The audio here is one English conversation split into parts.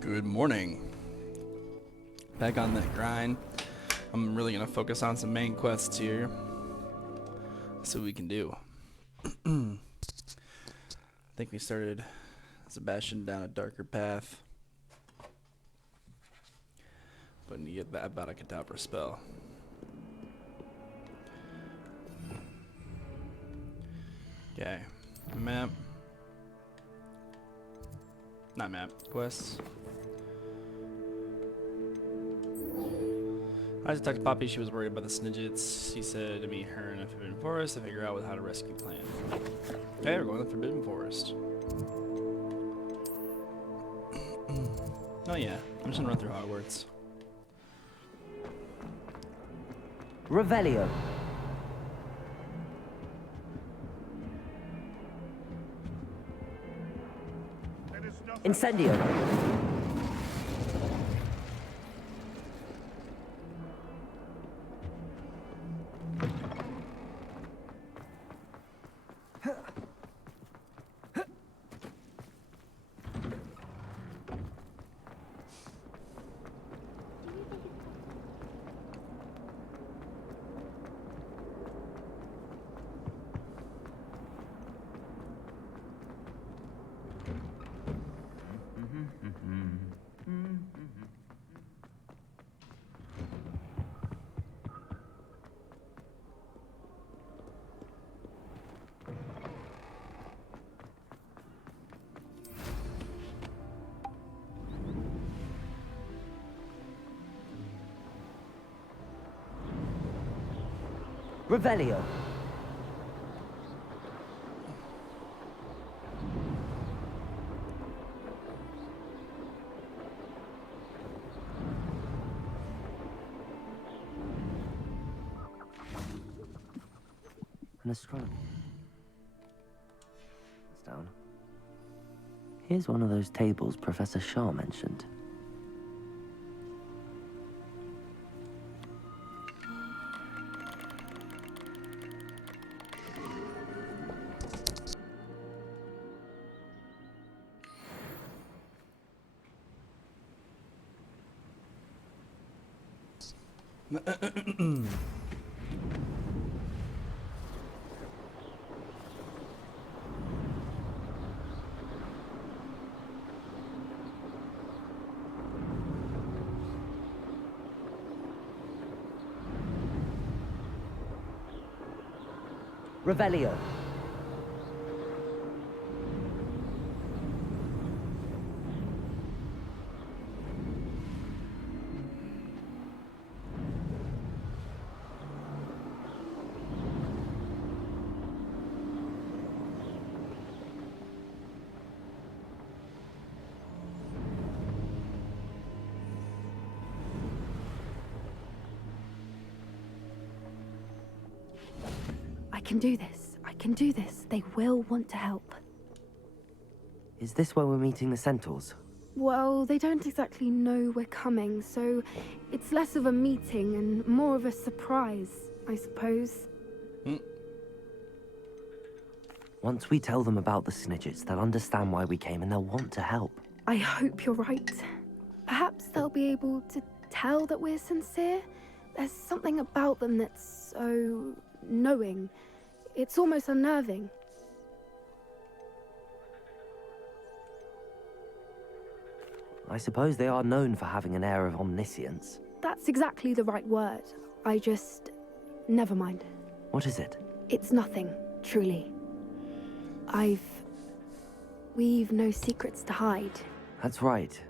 Good morning. Back on that grind. I'm really gonna focus on some main quests here. See what we can do. I think we started Sebastian down a darker path. But need to get that about a Kadabra spell. Okay. Map. Not map. Quests. I just talked to Poppy. She was worried about the Snidgets. He said to meet her in a Forbidden Forest to figure out how to rescue Clan. Okay, we're going to the Forbidden Forest. Oh yeah, I'm just gonna run through Hogwarts. Revelio. Incendio. Revelio. An astronomy. It's down. Here's one of those tables Professor Shaw mentioned. Revelio. I can do this. I can do this. They will want to help. Is this where we're meeting the Centaurs? Well, they don't exactly know we're coming, so it's less of a meeting and more of a surprise, I suppose. Once we tell them about the Snidgets, they'll understand why we came and they'll want to help. I hope you're right. Perhaps they'll be able to tell that we're sincere. There's something about them that's so knowing. It's almost unnerving. I suppose they are known for having an air of omniscience. That's exactly the right word. I just... never mind. What is it? It's nothing, truly. We've no secrets to hide. That's right.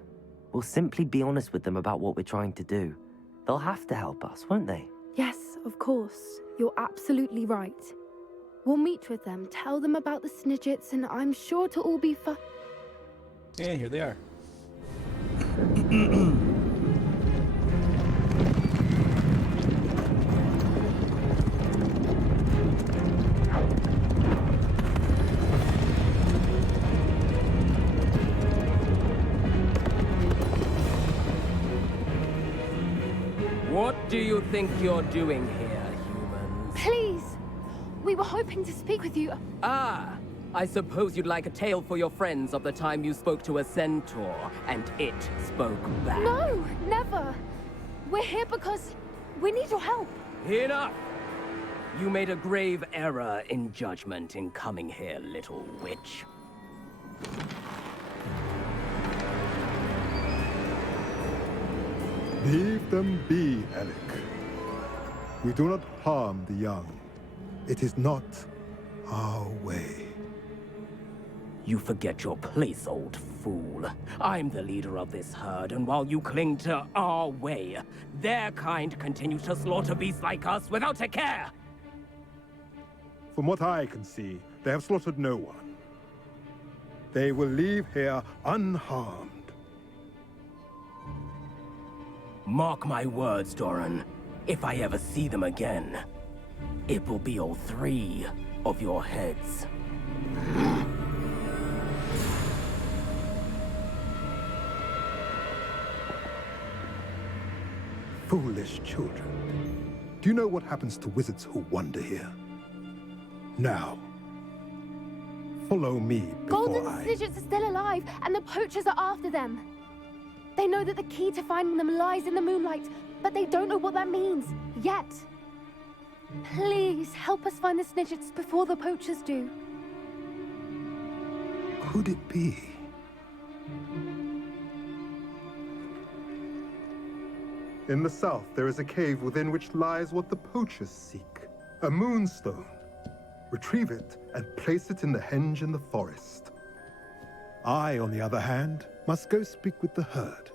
We'll simply be honest with them about what we're trying to do. They'll have to help us, won't they? Yes, of course. You're absolutely right. We'll meet with them, tell them about the Snidgets, and I'm sure to all be Yeah, here they are. What do you think you're doing here, humans? Please! We were hoping to speak with you. Ah, I suppose you'd like a tale for your friends of the time you spoke to a centaur, and it spoke back. No, never. We're here because we need your help. Enough! You made a grave error in judgment in coming here, little witch. Leave them be, Alec. We do not harm the young. It is not our way. You forget your place, old fool. I'm the leader of this herd, and while you cling to our way, their kind continue to slaughter beasts like us without a care! From what I can see, they have slaughtered no one. They will leave here unharmed. Mark my words, Doran. If I ever see them again, it will be all 3 of your heads. Foolish children. Do you know what happens to wizards who wander here? Now, follow me before Golden I... Snidgets are still alive, and the poachers are after them. They know that the key to finding them lies in the moonlight, but they don't know what that means, yet. Please, help us find the Snidgets before the poachers do. Could it be? In the south, there is a cave within which lies what the poachers seek. A moonstone. Retrieve it and place it in the henge in the forest. I, on the other hand, must go speak with the herd.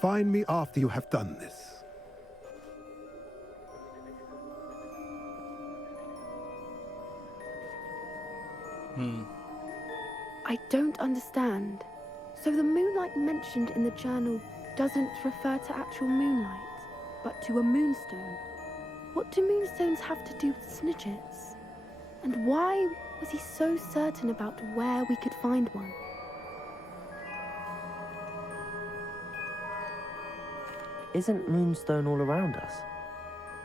Find me after you have done this. I don't understand. So the moonlight mentioned in the journal doesn't refer to actual moonlight, but to a moonstone. What do moonstones have to do with Snidgets? And why was he so certain about where we could find one? Isn't Moonstone all around us?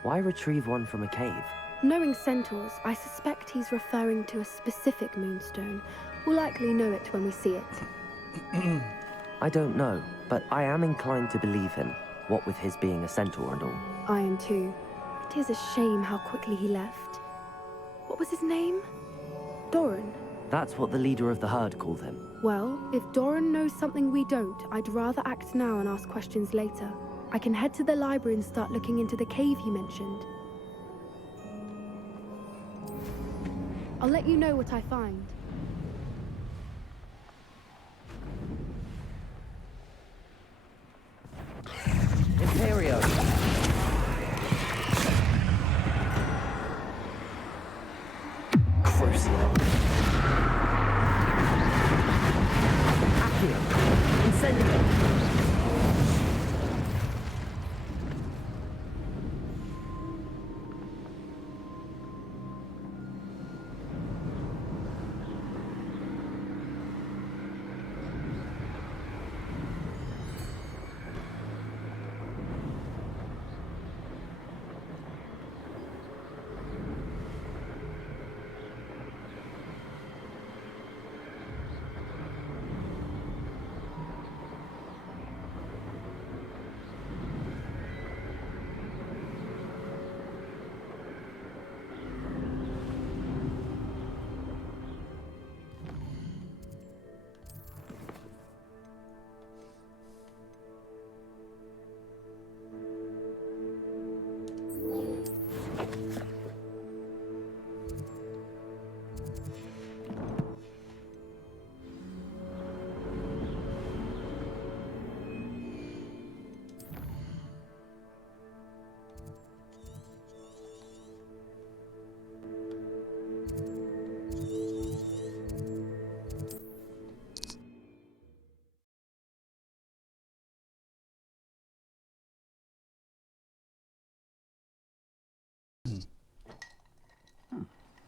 Why retrieve one from a cave? Knowing centaurs, I suspect he's referring to a specific moonstone. We'll likely know it when we see it. I don't know, but I am inclined to believe him, what with his being a centaur and all. I am too. It is a shame how quickly he left. What was his name? Doran. That's what the leader of the herd called him. Well, if Doran knows something we don't, I'd rather act now and ask questions later. I can head to the library and start looking into the cave you mentioned. I'll let you know what I find. Imperio! Crucio! Accio! Incendio!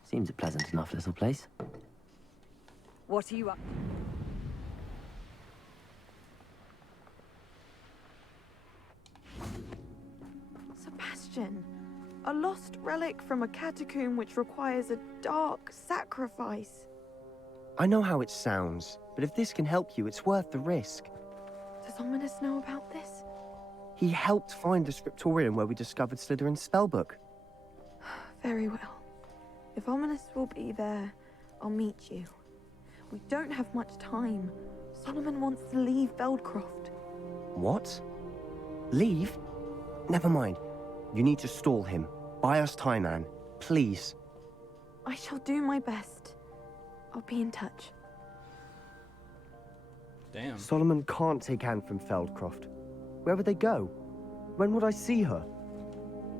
Seems a pleasant enough little place. What are you up? Sebastian, a lost relic from a catacomb which requires a dark sacrifice. I know how it sounds, but if this can help you, it's worth the risk. Does Ominous know about this? He helped find the scriptorium where we discovered Slytherin's spellbook. Very well. If Ominous will be there, I'll meet you. We don't have much time. Solomon wants to leave Feldcroft. What? Leave? Never mind. You need to stall him. Buy us time, Anne. Please. I shall do my best. I'll be in touch. Damn. Solomon can't take Anne from Feldcroft. Where would they go? When would I see her?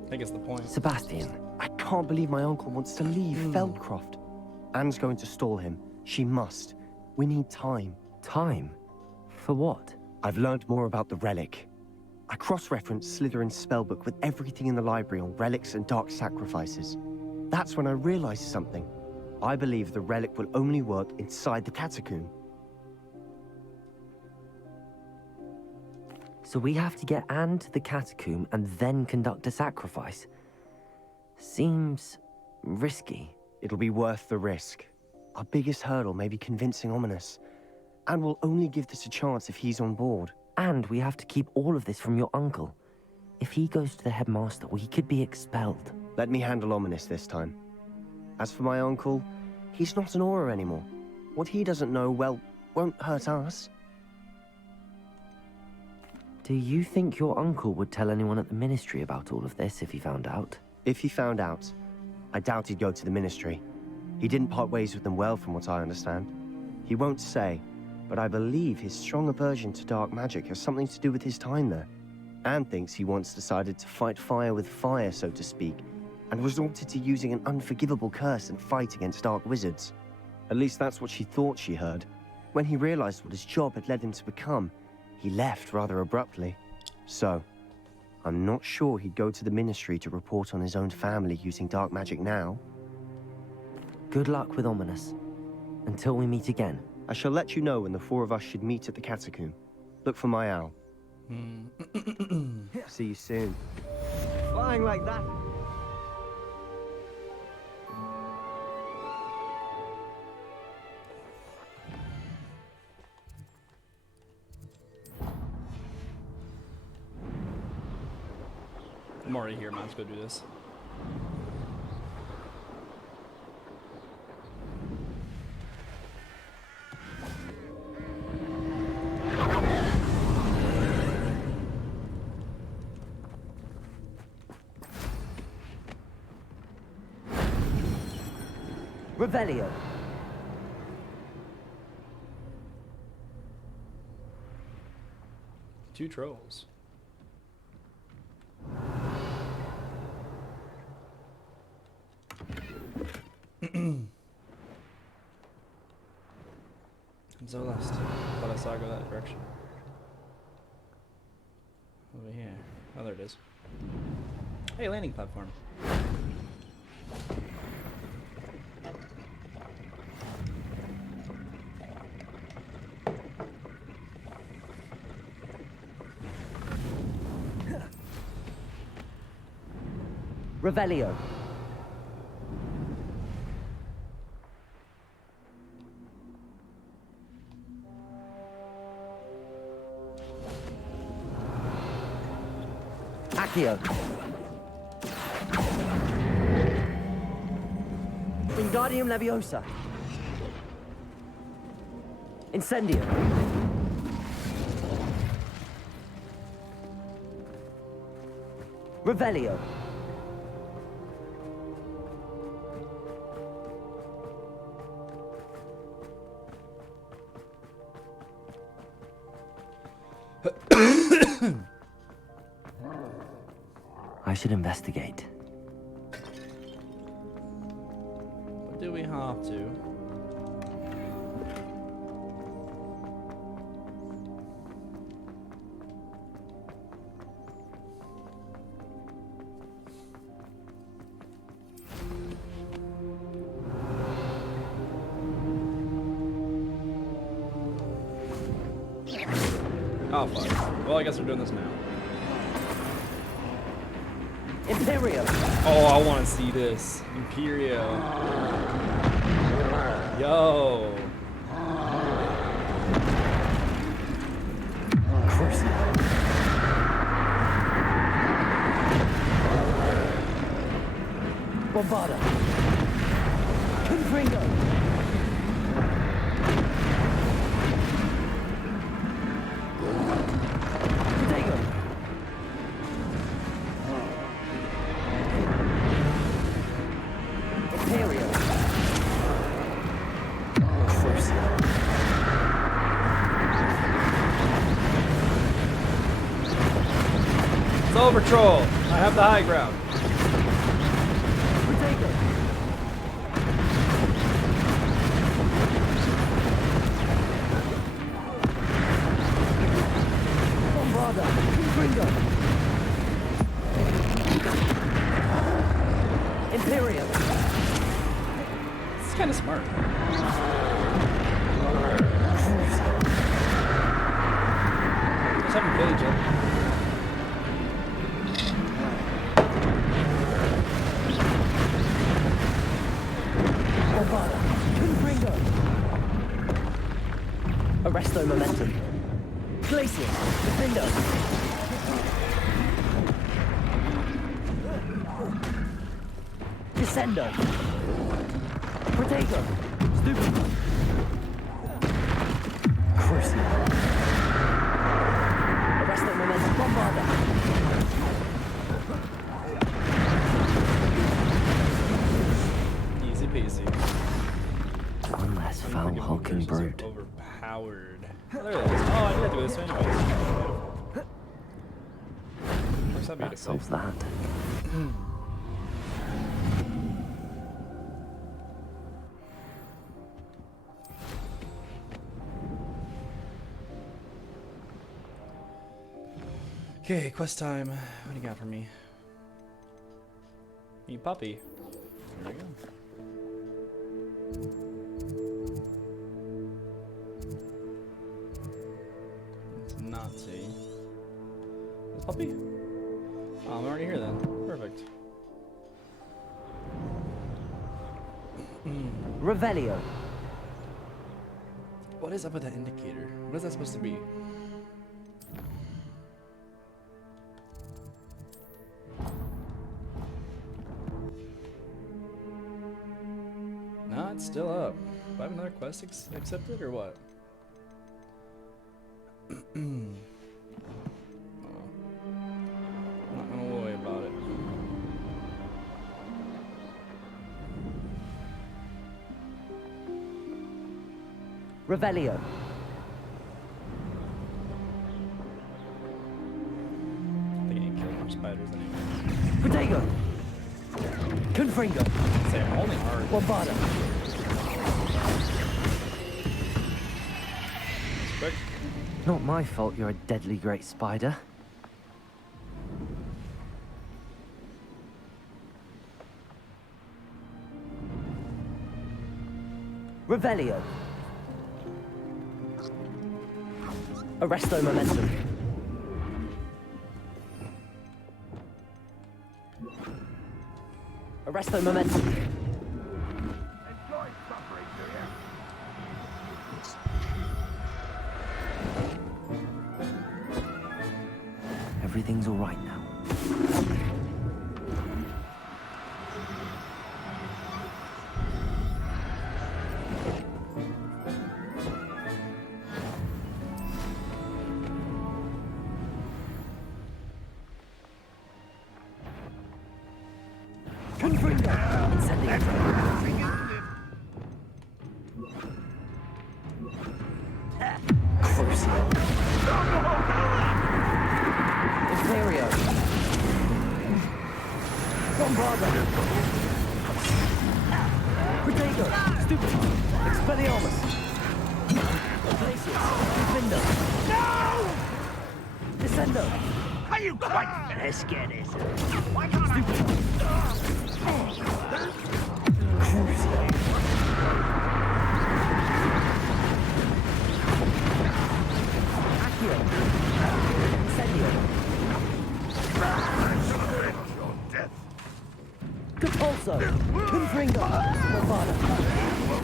I think it's the point. Sebastian, I can't believe my uncle wants to leave Feldcroft. Anne's going to stall him. She must. We need time. time? For what? I've learned more about the relic. I cross-referenced Slytherin's spellbook with everything in the library on relics and dark sacrifices. That's when I realized something. I believe the relic will only work inside the catacomb. So we have to get Anne to the catacomb and then conduct a sacrifice? Seems risky. It'll be worth the risk. Our biggest hurdle may be convincing Ominous. And we'll only give this a chance if he's on board. And we have to keep all of this from your uncle. If he goes to the headmaster, we could be expelled. Let me handle Ominous this time. As for my uncle, he's not an Auror anymore. What he doesn't know, well, won't hurt us. Do you think your uncle would tell anyone at the ministry about all of this if he found out? If he found out, I doubt he'd go to the ministry. He didn't part ways with them well, from what I understand. He won't say, but I believe his strong aversion to dark magic has something to do with his time there. Anne thinks he once decided to fight fire with fire, so to speak, and resorted to using an unforgivable curse and fight against dark wizards. At least that's what she thought she heard. When he realized what his job had led him to become, he left rather abruptly. So, I'm not sure he'd go to the ministry to report on his own family using dark magic now. Good luck with Ominous. Until we meet again. I shall let you know when the four of us should meet at the catacomb. Look for my owl. See you soon. Flying like that. I'm already here, man. Let's go do this. Revelio. Two trolls. I'm so lost. Thought I saw it go that direction. Over here. Oh, there it is. Hey, landing platform. Revelio. Accio. Wingardium Leviosa. Incendio. Revelio. I should investigate. What do we have to? Oh, fuck. Well, I guess we're doing this now. Imperio. Oh, I want to see this. Imperio. Yo. Bombarda. Confringo. Protego. Imperio. Crucio. Soul Patrol! I have the high ground. Protego. Bombarda. Confringo. Imperio. This is kind of smart. Just haven't played yet. Bombarda. Confringo. Arresto momentum. Glacier. Defendo. Descendo. Protego. Stupid. Crucio. Arresto momentum. Bombarda. Easy peasy. One less foul hulking brute. Overpowered. Oh, there it is. Oh, I did have to go this way anyway. Where's that That beautiful? solves that. Okay, quest time. What do you got for me? Meet puppy. There we go. It's not see. This puppy? Oh, I'm already here then. Perfect. Revelio. What is up with that indicator? What is that supposed to be? Nah, it's still up. Do I have another quest accepted or what? Oh. I'm not gonna worry about it. Revelio. They ain't killing more spiders anyway. Protego. Confringo. Say I'm only hard. Bombarda. Quick. Not my fault you're a deadly great spider. Revelio. Arresto momentum. Arresto momentum. Everything's all right now. Confringo. Incendio. Crucio. Imperio. Bombarda. Protego. Stupid. Expelliarmus. Glacius. Defendo. No! Descendo. Are you quite finished, get it? Stupid. Crucio. Accio. Incendio. Capulso. Confringo. Bombarda.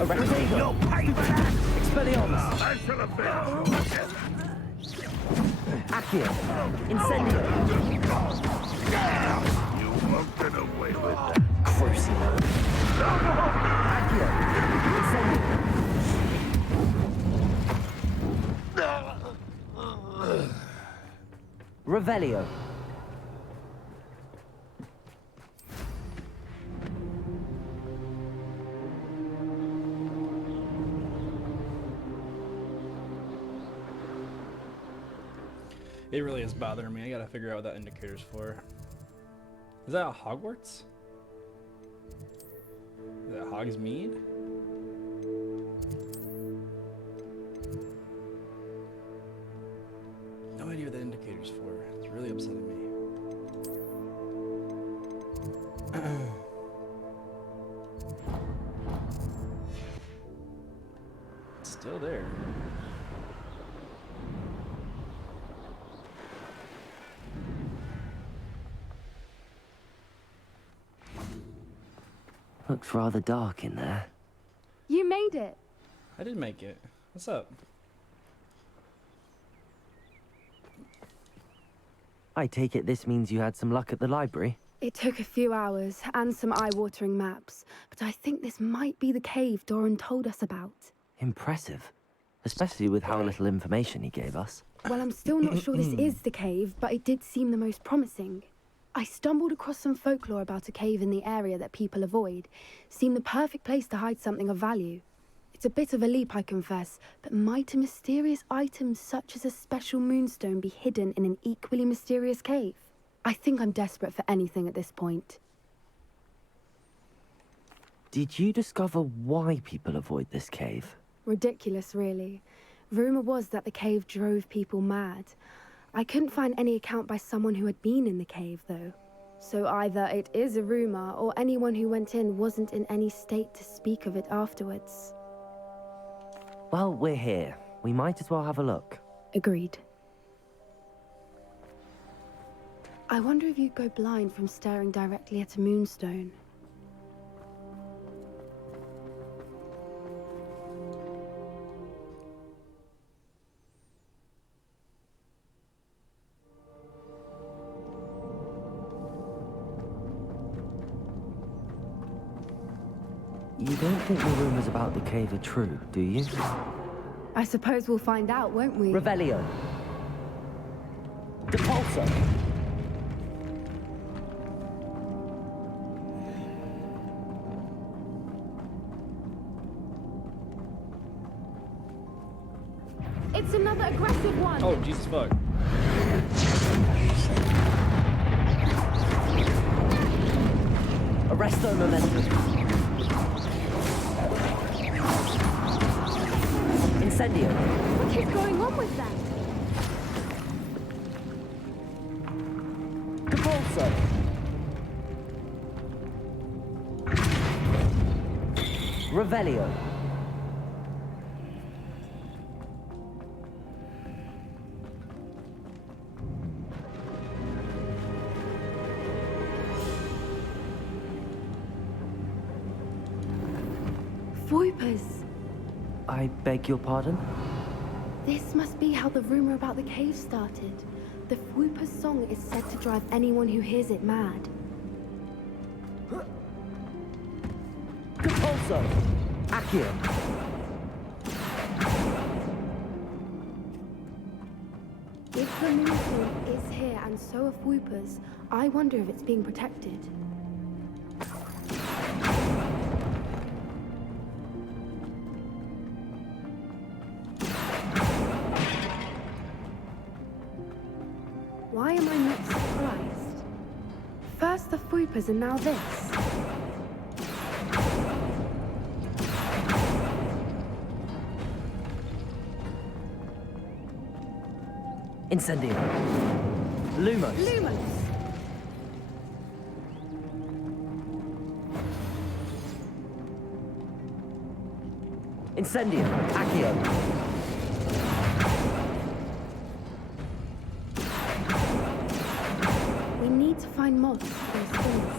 Protego. Expelliarmus. I shall avenge your death. Accio. Incendio. You won't get away with that. Crucio. Accio. Incendio. Revelio. It really is bothering me. I gotta figure out what that indicator's for. Is that a Hogwarts? Is that Hogsmeade? No idea what that indicator's for. It's really upsetting me. It's still there. Looks rather dark in there. You made it. I did make it. What's up? I take it this means you had some luck at the library? It took a few hours and some eye-watering maps, but I think this might be the cave Doran told us about. Impressive. Especially with how little information he gave us. Well, I'm still not sure this is the cave, but it did seem the most promising. I stumbled across some folklore about a cave in the area that people avoid. Seemed the perfect place to hide something of value. It's a bit of a leap, I confess, but might a mysterious item such as a special moonstone be hidden in an equally mysterious cave? I think I'm desperate for anything at this point. Did you discover why people avoid this cave? Ridiculous, really. Rumor was that the cave drove people mad. I couldn't find any account by someone who had been in the cave, though. So either it is a rumor, or anyone who went in wasn't in any state to speak of it afterwards. Well, we're here. We might as well have a look. Agreed. I wonder if you'd go blind from staring directly at a moonstone. You don't think the rumors about the cave are true, do you? I suppose we'll find out, won't we? Revelio. Depulso. It's another aggressive one! Oh, Jesus fuck. Arresto momentum. Incendio. What is going on with them? Depulso. Revelio. Voipers. I beg your pardon? This must be how the rumor about the cave started. The Whooper's song is said to drive anyone who hears it mad. Depulso. Accio. If the moonstone is here and so are Whoopers, I wonder if it's being protected. Why am I not surprised? First the Whoopers and now this. Incendio. Lumos. Lumos! Incendio. Accio. We need to find moths for those things.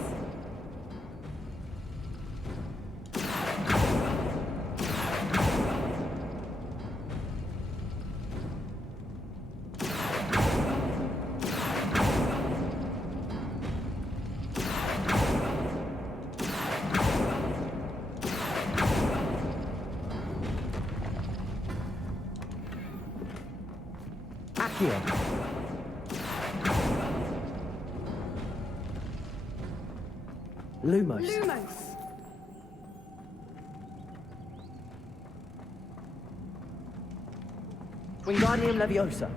Accio. Lumos. Lumos! Wingardium Leviosa.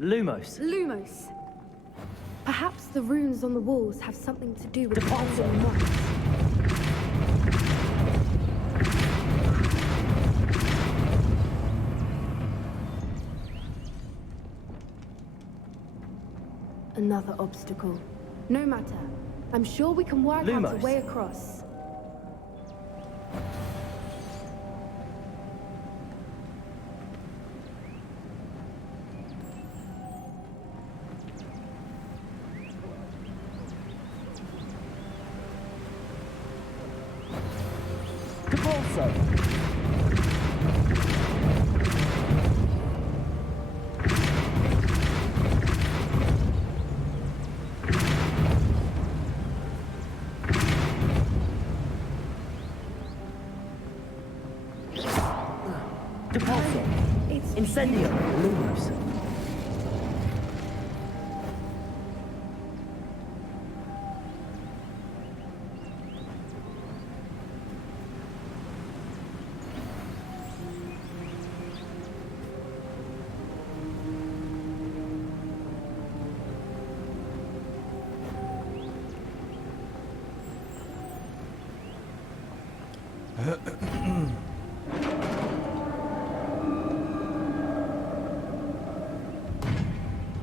Lumos. Lumos! Perhaps the runes on the walls have something to do with the Deposit. Bonding Moss. Another obstacle. No matter. I'm sure we can work out a Lumos. way across. Capulso. Depulso. It's Incendio. Lumos.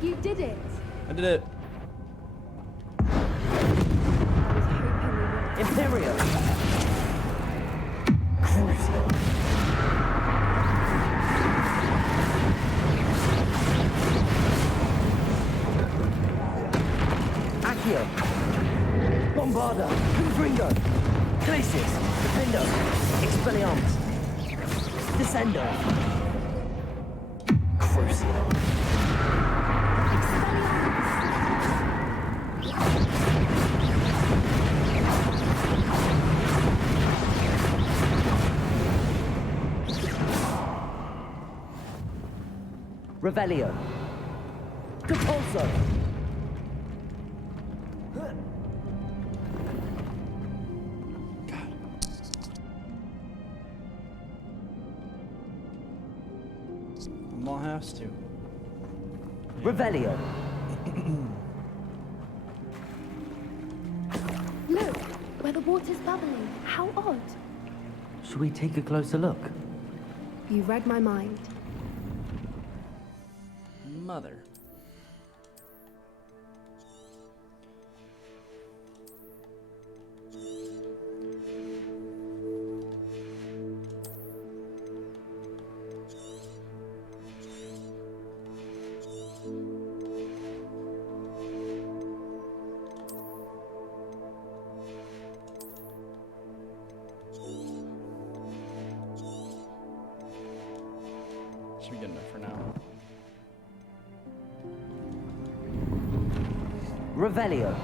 You did it! I did it. I was hoping we would. Imperio. Crucio. Accio. Bombarda. Confringo. Glacius. Defendo. Expelliarmus. Descendo. Crucio. Revelio. Depulso. Mall has to. Revelio. Look! Where the water's bubbling. How odd. Should we take a closer look? You read my mind. Mother. Should be good enough for now. Revelio.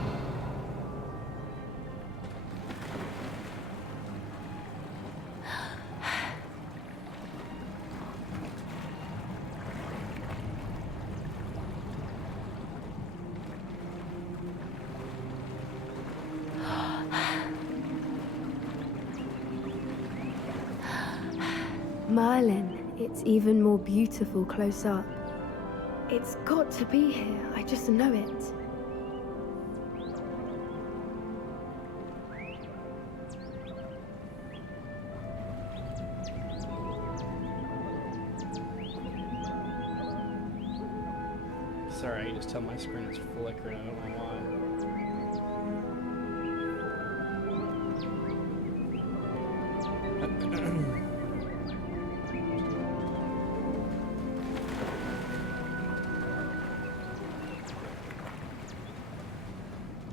Merlin, it's even more beautiful close up. It's got to be here, I just know it. Sorry, I can just tell my screen is flickering. I don't know why.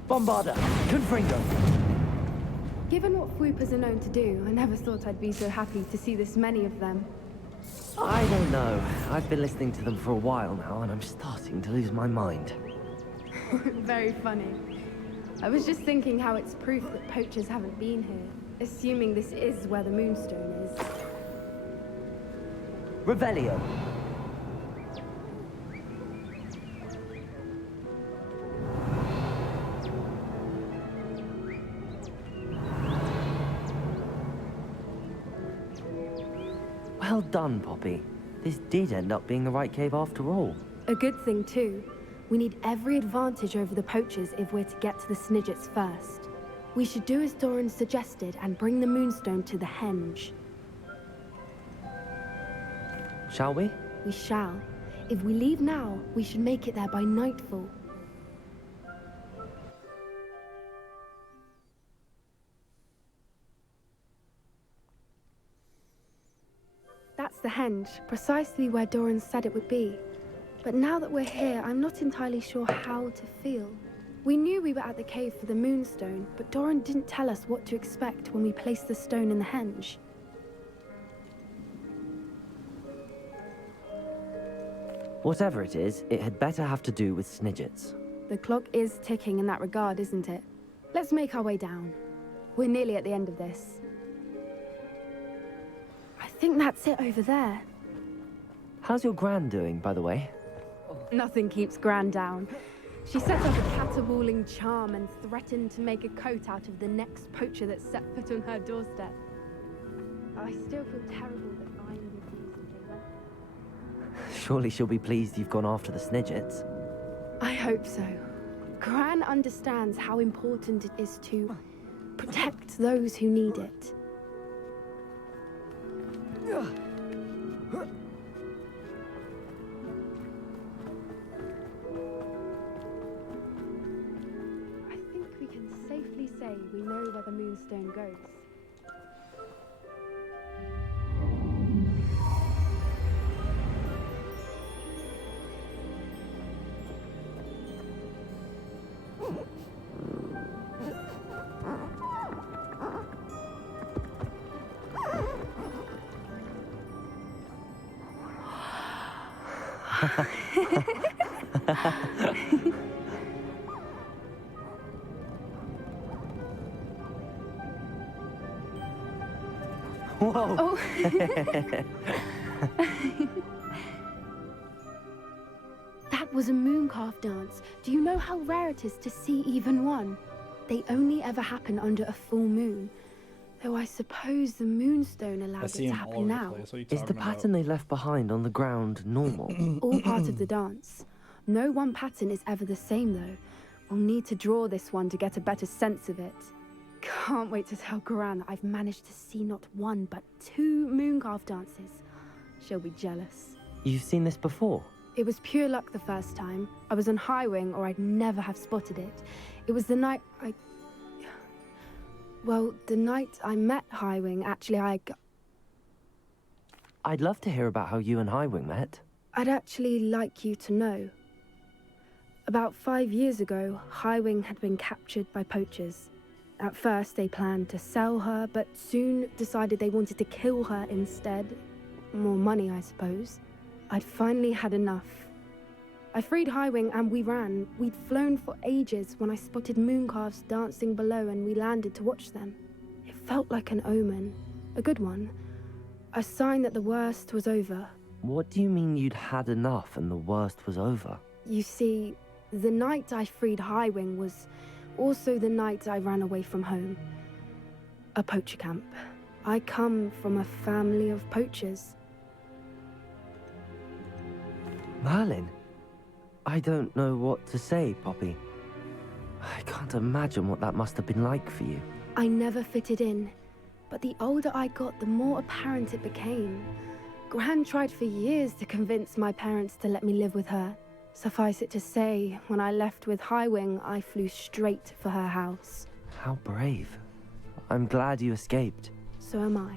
Bombarda. Confringo. Given what Fwoopers are known to do, I never thought I'd be so happy to see this many of them. I don't know. I've been listening to them for a while now, and I'm starting to lose my mind. Very funny. I was just thinking how it's proof that poachers haven't been here, assuming this is where the Moonstone is. Revelio. Well done, Poppy. This did end up being the right cave after all. A good thing, too. We need every advantage over the poachers if we're to get to the Snidgets first. We should do as Doran suggested and bring the Moonstone to the Henge. Shall we? We shall. If we leave now, we should make it there by nightfall. That's the Henge, precisely where Doran said it would be. But now that we're here, I'm not entirely sure how to feel. We knew we were at the cave for the Moonstone, but Doran didn't tell us what to expect when we placed the stone in the Henge. Whatever it is, it had better have to do with Snidgets. The clock is ticking in that regard, isn't it? Let's make our way down. We're nearly at the end of this. I think that's it over there. How's your Gran doing, by the way? Nothing keeps Gran down. She set up a caterwauling charm and threatened to make a coat out of the next poacher that set foot on her doorstep. I still feel terrible that I refused to give her. Surely she'll be pleased you've gone after the Snidgets. I hope so. Gran understands how important it is to protect those who need it. I think we can safely say we know where the Moonstone goes. Whoa! Oh. That was a mooncalf dance. Do you know how rare it is to see even one? They only ever happen under a full moon. Though I suppose the Moonstone I allowed it see to him all happen over the now. place. What are you Is talking the pattern they left behind on the ground normal? All part of the dance. No one pattern is ever the same, though. We'll need to draw this one to get a better sense of it. Can't wait to tell Gran that I've managed to see not one, but 2 mooncalf dances. She'll be jealous. You've seen this before? It was pure luck the first time. I was on Highwing, or I'd never have spotted it. It was the night Well, the night I met Highwing, actually, I'd love to hear about how you and Highwing met. I'd actually like you to know. About 5 years ago, Highwing had been captured by poachers. At first, they planned to sell her, but soon decided they wanted to kill her instead. More money, I suppose. I'd finally had enough. I freed Highwing and we ran. We'd flown for ages when I spotted mooncalves dancing below and we landed to watch them. It felt like an omen. A good one. A sign that the worst was over. What do you mean you'd had enough and the worst was over? You see, the night I freed Highwing was also the night I ran away from home. A poacher camp. I come from a family of poachers. Merlin? I don't know what to say, Poppy. I can't imagine what that must have been like for you. I never fitted in, but the older I got, the more apparent it became. Gran tried for years to convince my parents to let me live with her. Suffice it to say, when I left with Highwing, I flew straight for her house. How brave. I'm glad you escaped. So am I.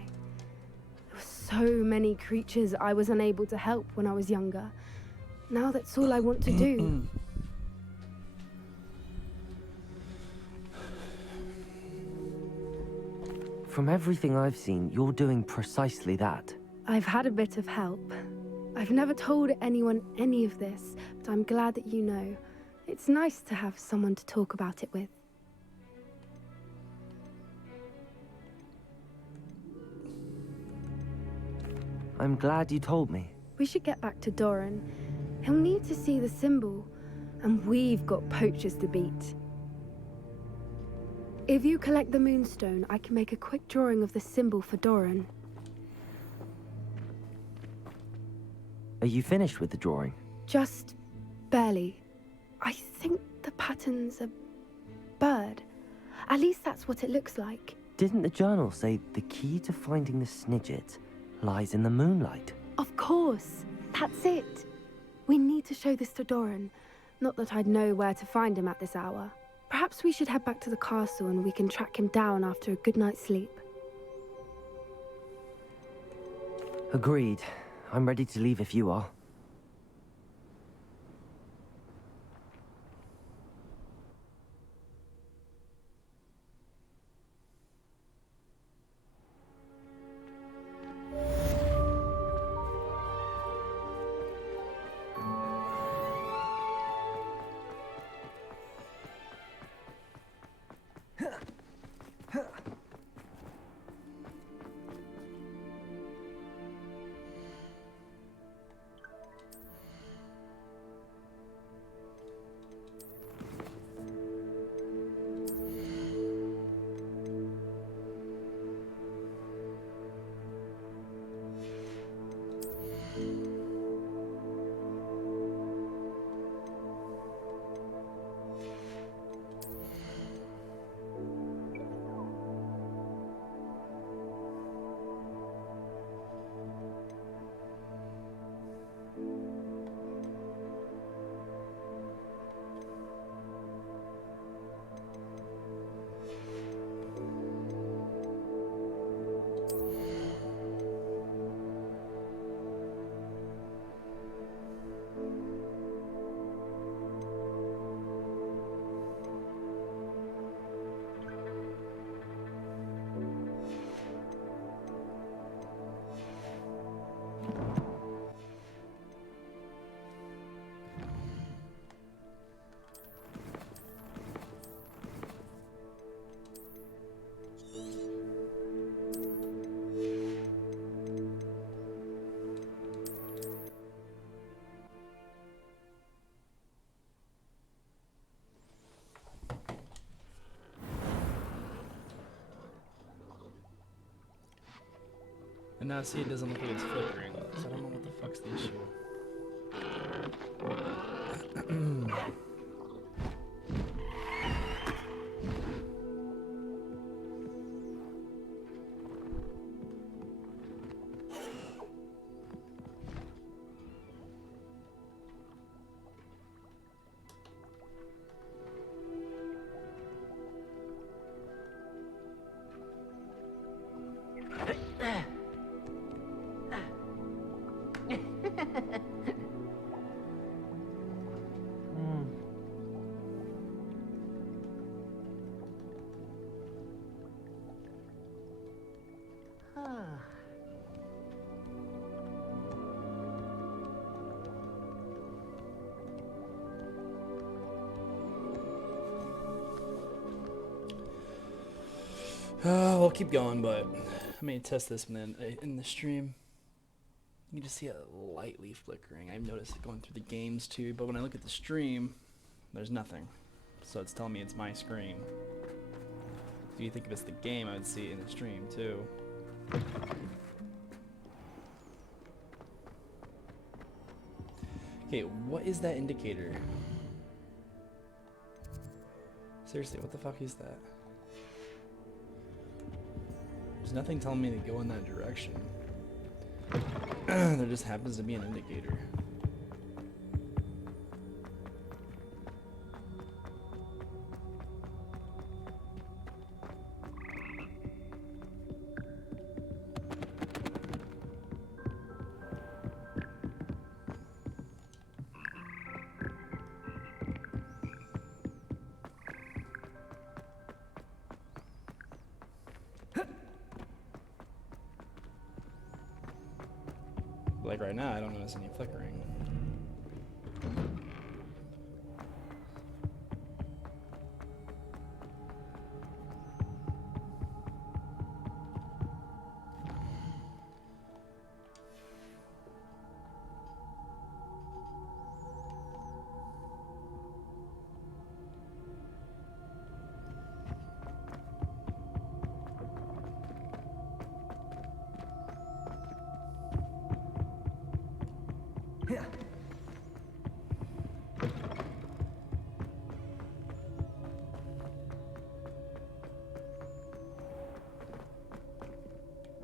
There were so many creatures I was unable to help when I was younger. Now that's all I want to do. From everything I've seen, you're doing precisely that. I've had a bit of help. I've never told anyone any of this, but I'm glad that you know. It's nice to have someone to talk about it with. I'm glad you told me. We should get back to Doran. He'll need to see the symbol, and we've got poachers to beat. If you collect the moonstone, I can make a quick drawing of the symbol for Doran. Are you finished with the drawing? Just barely. I think the pattern's a bird. At least that's what it looks like. Didn't the journal say the key to finding the Snidget lies in the moonlight? Of course. That's it. We need to show this to Doran. Not that I'd know where to find him at this hour. Perhaps we should head back to the castle and we can track him down after a good night's sleep. Agreed. I'm ready to leave if you are. And now see, it doesn't look like it's flickering, so I don't know what the fuck's the issue. We'll keep going, but I may test this in the stream. You can just see it lightly flickering. I've noticed it going through the games too, but when I look at the stream, there's nothing. So it's telling me it's my screen. If you think if it's the game, I would see it in the stream too. Okay, what is that indicator? Seriously, what the fuck is that? There's nothing telling me to go in that direction. There just happens to be an indicator. Like right now, I don't notice any flickering.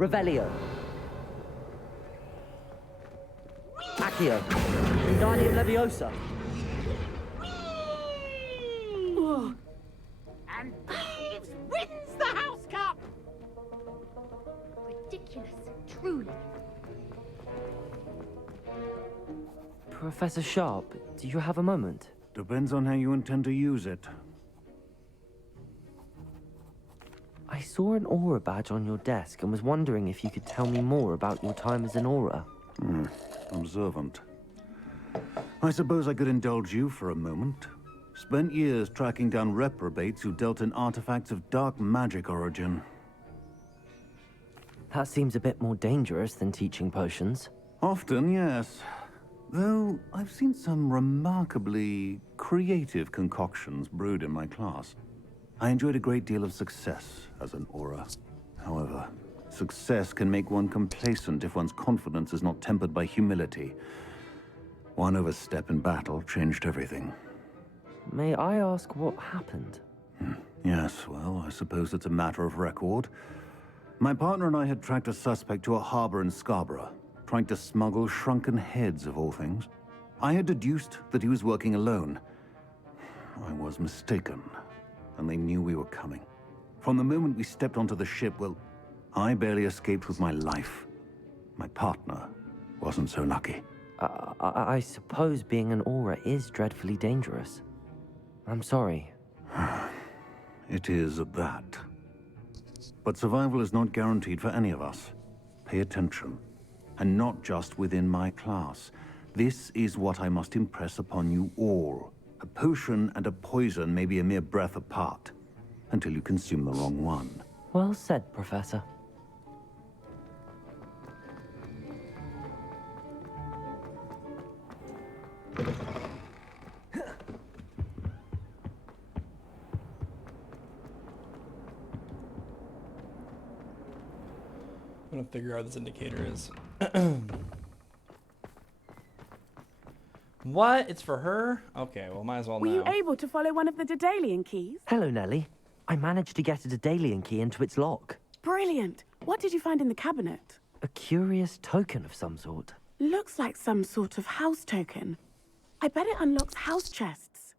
Revelio. Accio. Wingardium Leviosa. And Thieves wins the House Cup! Ridiculous, truly. Professor Sharp, do you have a moment? Depends on how you intend to use it. I saw an aura badge on your desk and was wondering if you could tell me more about your time as an aura. Observant. I suppose I could indulge you for a moment. Spent years tracking down reprobates who dealt in artifacts of dark magic origin. That seems a bit more dangerous than teaching potions. Often, yes. Though I've seen some remarkably creative concoctions brewed in my class. I enjoyed a great deal of success as an aura. However, success can make one complacent if one's confidence is not tempered by humility. One overstep in battle changed everything. May I ask what happened? Yes, well, I suppose it's a matter of record. My partner and I had tracked a suspect to a harbor in Scarborough, trying to smuggle shrunken heads of all things. I had deduced that he was working alone. I was mistaken, and they knew we were coming. From the moment we stepped onto the ship, well, I barely escaped with my life. My partner wasn't so lucky. I suppose being an aura is dreadfully dangerous. I'm sorry. It is at that. But survival is not guaranteed for any of us. Pay attention. And not just within my class. This is what I must impress upon you all. A potion and a poison may be a mere breath apart, until you consume the wrong one. Well said, Professor. I'm gonna figure out what this indicator is. What? It's for her? Okay, well, might as well Were now. you able to follow one of the Daedalian keys? Hello, Nellie. I managed to get a Daedalian key into its lock. Brilliant. What did you find in the cabinet? A curious token of some sort. Looks like some sort of house token. I bet it unlocks house chests.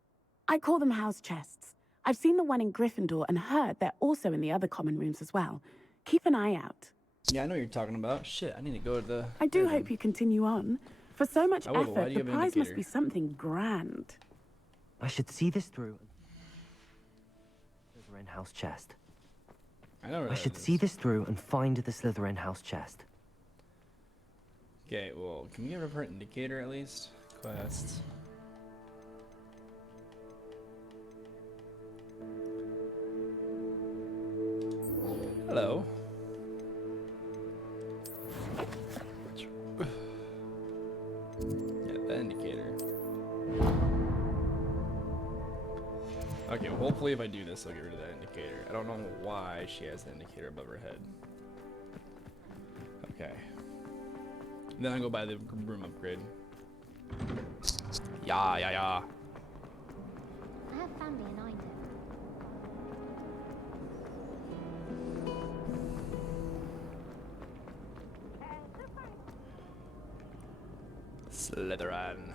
I call them house chests. I've seen the one in Gryffindor and heard they're also in the other common rooms as well. Keep an eye out. Yeah, I know what you're talking about. Shit, I need to go to the... I do hope you continue on. For so much I will, but why effort, do you the have an prize must indicator? be something grand. I should see this through. Slytherin house chest. I know where I that should is. see this through and find the Slytherin house chest. Okay, well, can we get rid of her indicator at least? Quests. Hello. Yeah, that indicator. Okay, well, hopefully if I do this, I'll get rid of that indicator. I don't know why she has the indicator above her head. Okay. Then I go buy the room upgrade. Yeah. I have family in Iron. Slytherin.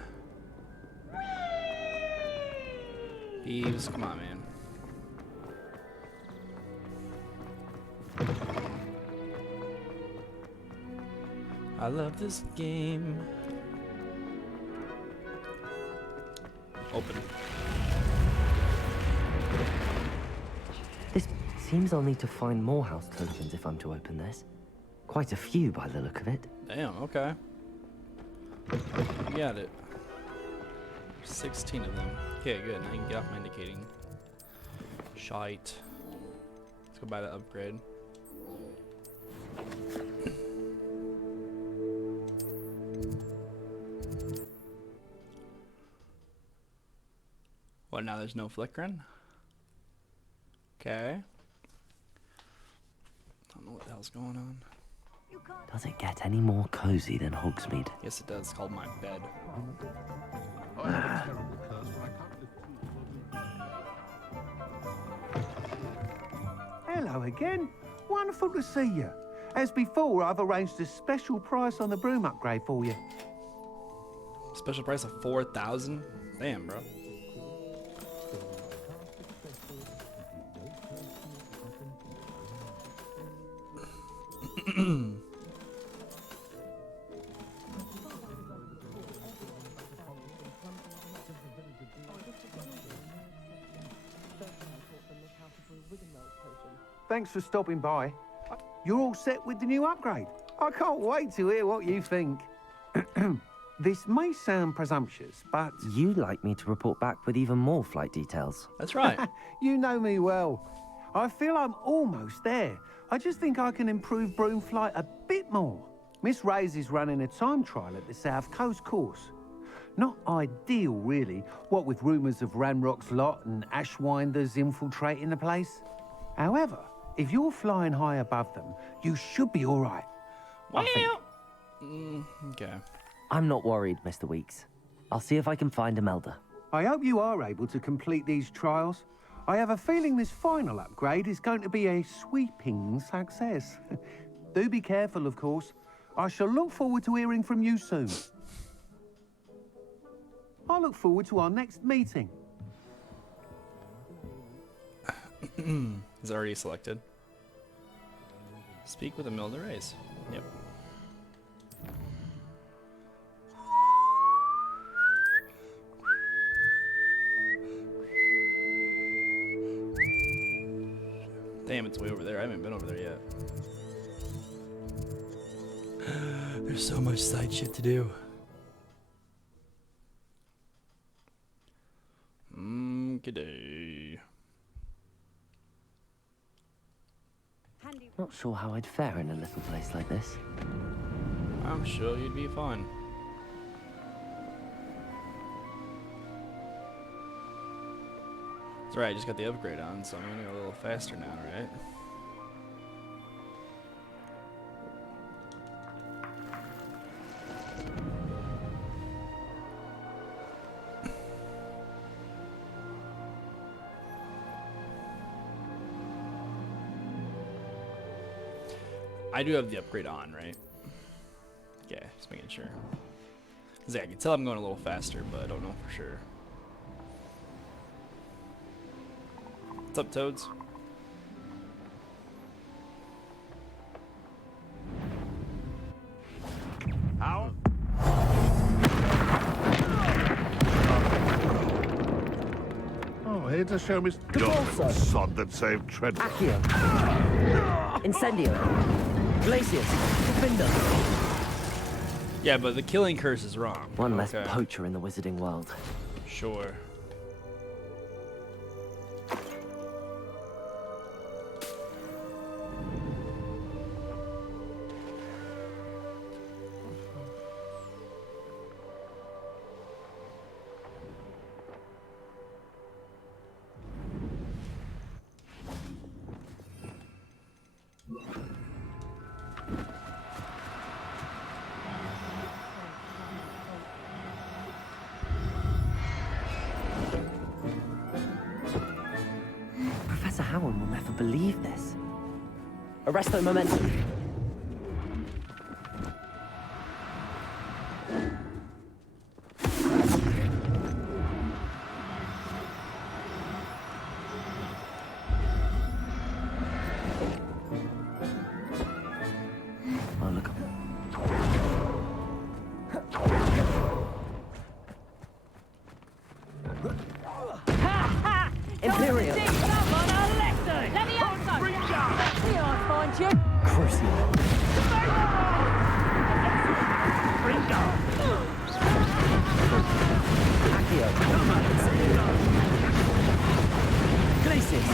Eves, come on, man. I love this game. Open. This seems I'll need to find more house tokens if I'm to open this. Quite a few by the look of it. Damn, okay. You got it. 16 of them. Okay, good. Now you can get off my indicating. Shite. Let's go buy the upgrade. What, now there's no flickering? Okay. Don't know what the hell's going on. Does it get any more cozy than Hogsmeade? Yes, it does. It's called my bed. I have a terrible curse where I can't live. Hello again. Wonderful to see you. As before, I've arranged a special price on the broom upgrade for you. Special price of 4,000? Damn, bro. Thanks for stopping by. You're all set with the new upgrade. I can't wait to hear what you think. This may sound presumptuous, but... You'd like me to report back with even more flight details. That's right. You know me well. I feel I'm almost there. I just think I can improve broom flight a bit more. Miss Reyes is running a time trial at the South Coast course. Not ideal, really, what with rumours of Ranrock's lot and Ashwinders infiltrating the place. However, if you're flying high above them, you should be all right. I think. Okay. I'm not worried, Mr. Weeks. I'll see if I can find Imelda. I hope you are able to complete these trials. I have a feeling this final upgrade is going to be a sweeping success. Do be careful, of course. I shall look forward to hearing from you soon. I look forward to our next meeting. Is already selected. Speak with Imelda Reyes. Yep. Damn, it's way over there. I haven't been over there yet. There's so much side shit to do. G'day. Not sure how I'd fare in a little place like this. I'm sure you'd be fine. That's right, I just got the upgrade on, so I'm gonna go a little faster now, right? I do have the upgrade on, right? Yeah, just making sure. I can tell I'm going a little faster, but I don't know for sure. What's up, Toads? How? Oh, here to show me the sod that saved Treadwell. Accio. Incendio. Glacius. Defender. Yeah, but the killing curse is wrong. One less poacher in the wizarding world. Sure. Professor Howard will never believe this. Arresto momentum. Oh, look. Imperial. Crucial. Accio. Glacius.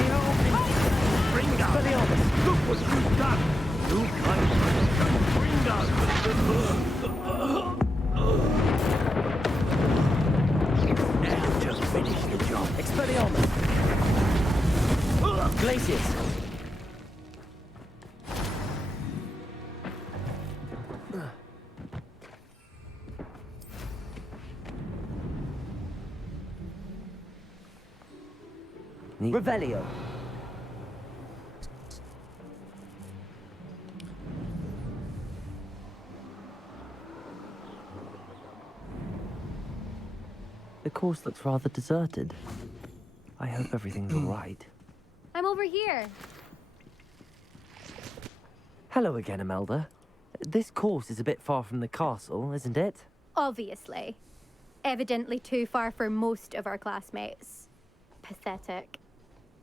Expelliarmus. Look what you've done! You Now just finish the job. Expelliarmus. Glacius. Revelio. The course looks rather deserted. I hope everything's all right. I'm over here. Hello again, Imelda. This course is a bit far from the castle, isn't it? Obviously. Evidently too far for most of our classmates. Pathetic.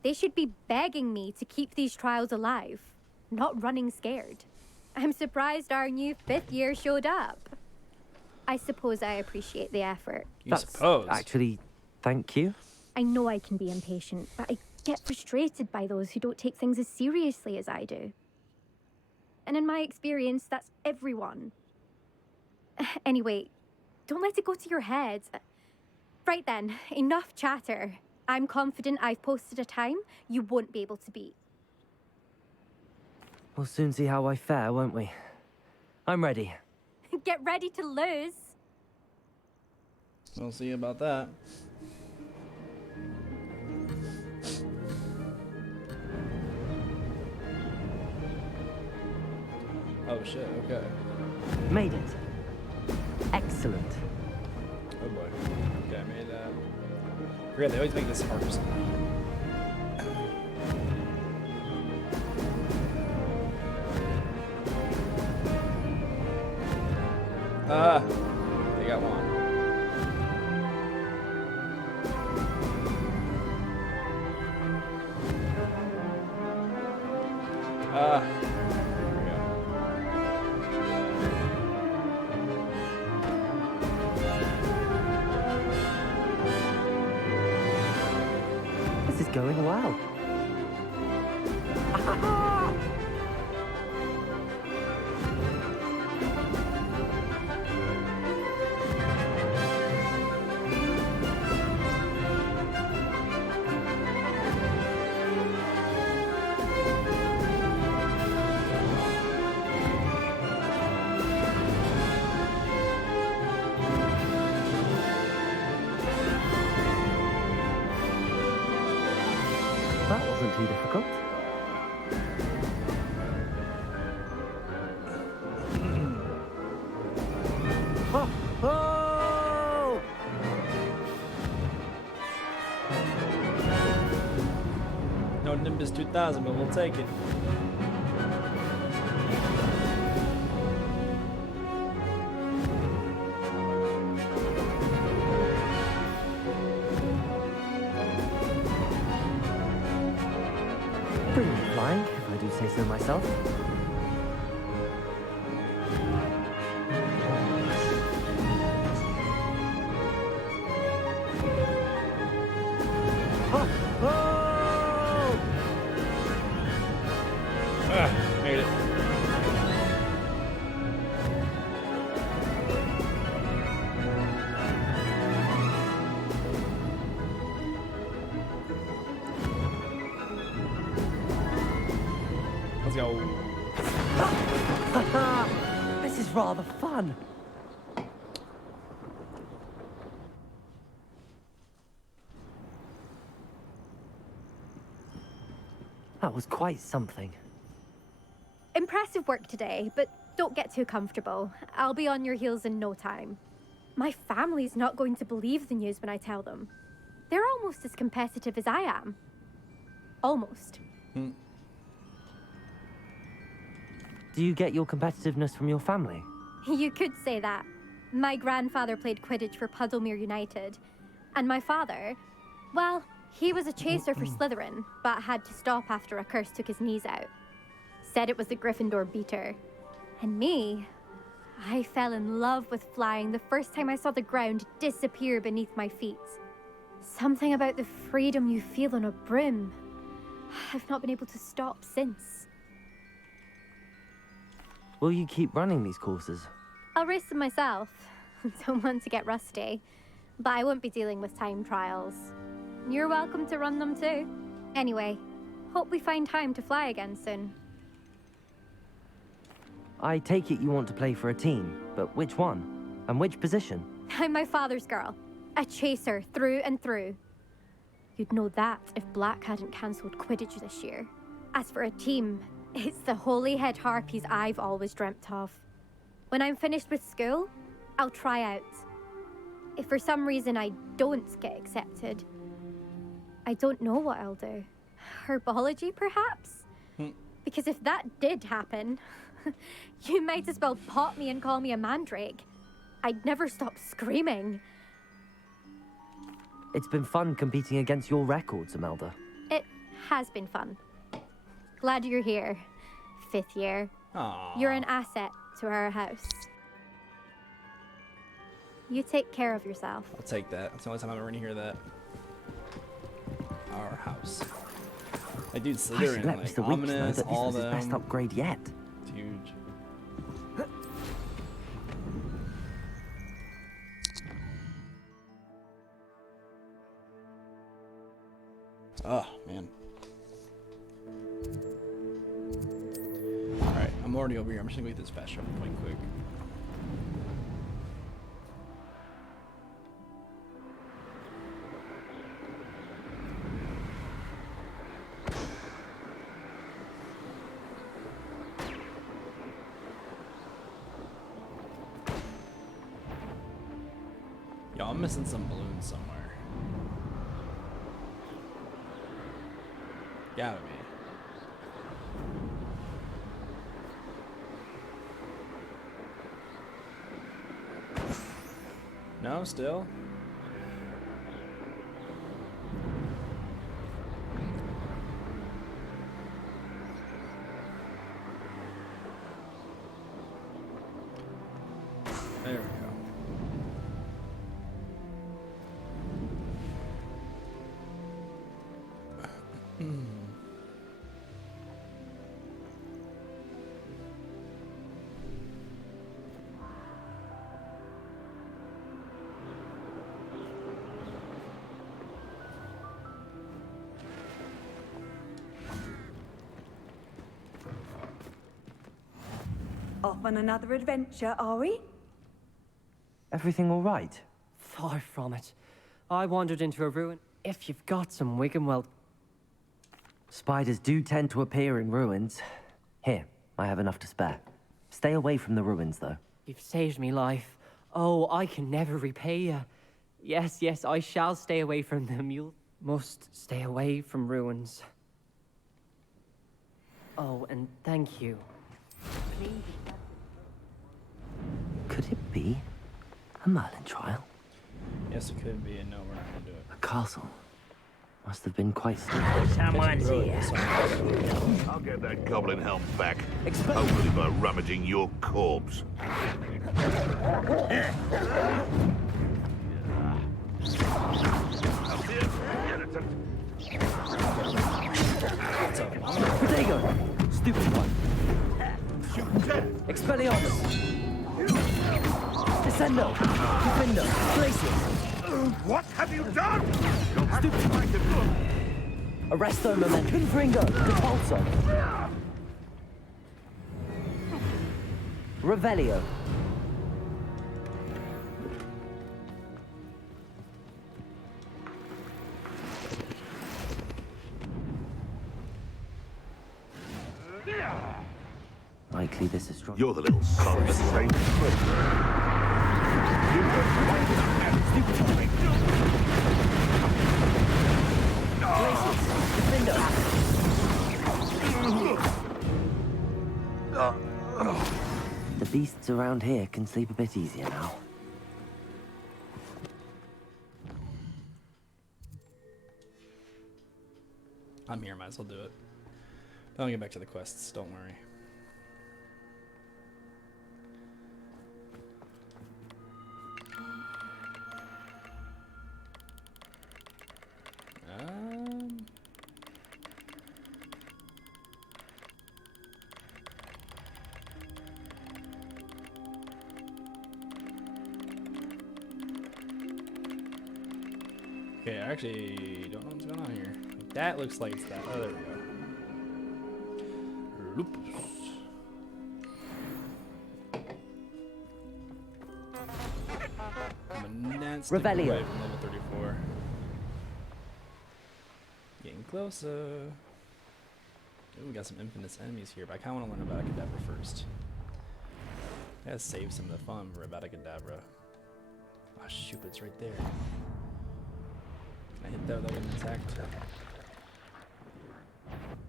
They should be begging me to keep these trials alive, not running scared. I'm surprised our new 5th year showed up. I suppose I appreciate the effort. Suppose? Actually, thank you. I know I can be impatient, but I get frustrated by those who don't take things as seriously as I do. And in my experience, that's everyone. Anyway, don't let it go to your head. Right then, enough chatter. I'm confident I've posted a time you won't be able to beat. We'll soon see how I fare, won't we? I'm ready. Get ready to lose. We'll see about that. Oh shit, okay. Made it. Excellent. Oh boy. Okay, I made that. Forget, they always make this hard for something. They got one. There we go. This is going well. That wasn't too difficult. Oh! Oh! No Nimbus 2000, but we'll take it. Brilliant flying, if I do say so myself. Oh! Oh! Made it. Let's go. This is rather fun. That was quite something. Impressive work today, but don't get too comfortable. I'll be on your heels in no time. My family's not going to believe the news when I tell them. They're almost as competitive as I am. Almost. Do you get your competitiveness from your family? You could say that. My grandfather played Quidditch for Puddlemere United. And my father, well, he was a chaser for Slytherin, but had to stop after a curse took his knees out. Said it was the Gryffindor beater. And me, I fell in love with flying the first time I saw the ground disappear beneath my feet. Something about the freedom you feel on a broom. I've not been able to stop since. Will you keep running these courses? I'll race them myself. Don't want to get rusty. But I won't be dealing with time trials. You're welcome to run them too. Anyway, hope we find time to fly again soon. I take it you want to play for a team, but which one? And which position? I'm my father's girl. A chaser through and through. You'd know that if Black hadn't cancelled Quidditch this year. As for a team, it's the Holyhead Harpies I've always dreamt of. When I'm finished with school, I'll try out. if for some reason I don't get accepted, I don't know what I'll do. Herbology, perhaps? Because if that did happen, you might as well pot me and call me a mandrake. I'd never stop screaming. It's been fun competing against your records, Imelda. It has been fun. Glad you're here, 5th year. Aww. You're an asset to our house. You take care of yourself. I'll take that. That's the only time I'm ever gonna hear that. Our house. Like, dude, I should Slytherin, let like, Mr. Weeks know ominous, that this all was his them. best upgrade yet. It's huge. Oh, man. Alright, I'm already over here. I'm just gonna go get this fast travel point quick. Yo, I'm missing some balloons somewhere. Gotta be. No, still? There we go. Off on another adventure, are we? Everything all right? Far from it. I wandered into a ruin. If you've got some Wigan, well... Spiders do tend to appear in ruins. Here, I have enough to spare. Stay away from the ruins, though. You've saved me life. Oh, I can never repay you. Yes, yes, I shall stay away from them. You must stay away from ruins. Oh, and thank you. Could it be a Merlin trial? Yes, it could be, and no, we're not gonna do it. A castle. Must have been quite steep. Someone's here. I'll get that goblin helm back. Hopefully by rummaging your corpse. Protego! Stupid one. Expelliarmus! Descendo! Defendo! Glacius! What have you done? Stupid! Arresto Momentum! Confringo! Repulso! Revelio! Likely this is strong. You're the little son of the same trick. The beasts around here can sleep a bit easier now. I'm here, might as well do it. But I'll get back to the quests, don't worry. Okay, I actually don't know what's going on here. That looks like it's that. Oh, there we go. Lupus. Monastic Revelio. Weapon, level 34. Getting closer. Ooh, we got some infamous enemies here, but I kind of want to learn about Kedavra first. I gotta save some of the fun for Avada Kedavra. Oh shoot, it's right there. Can I hit that without getting attacked?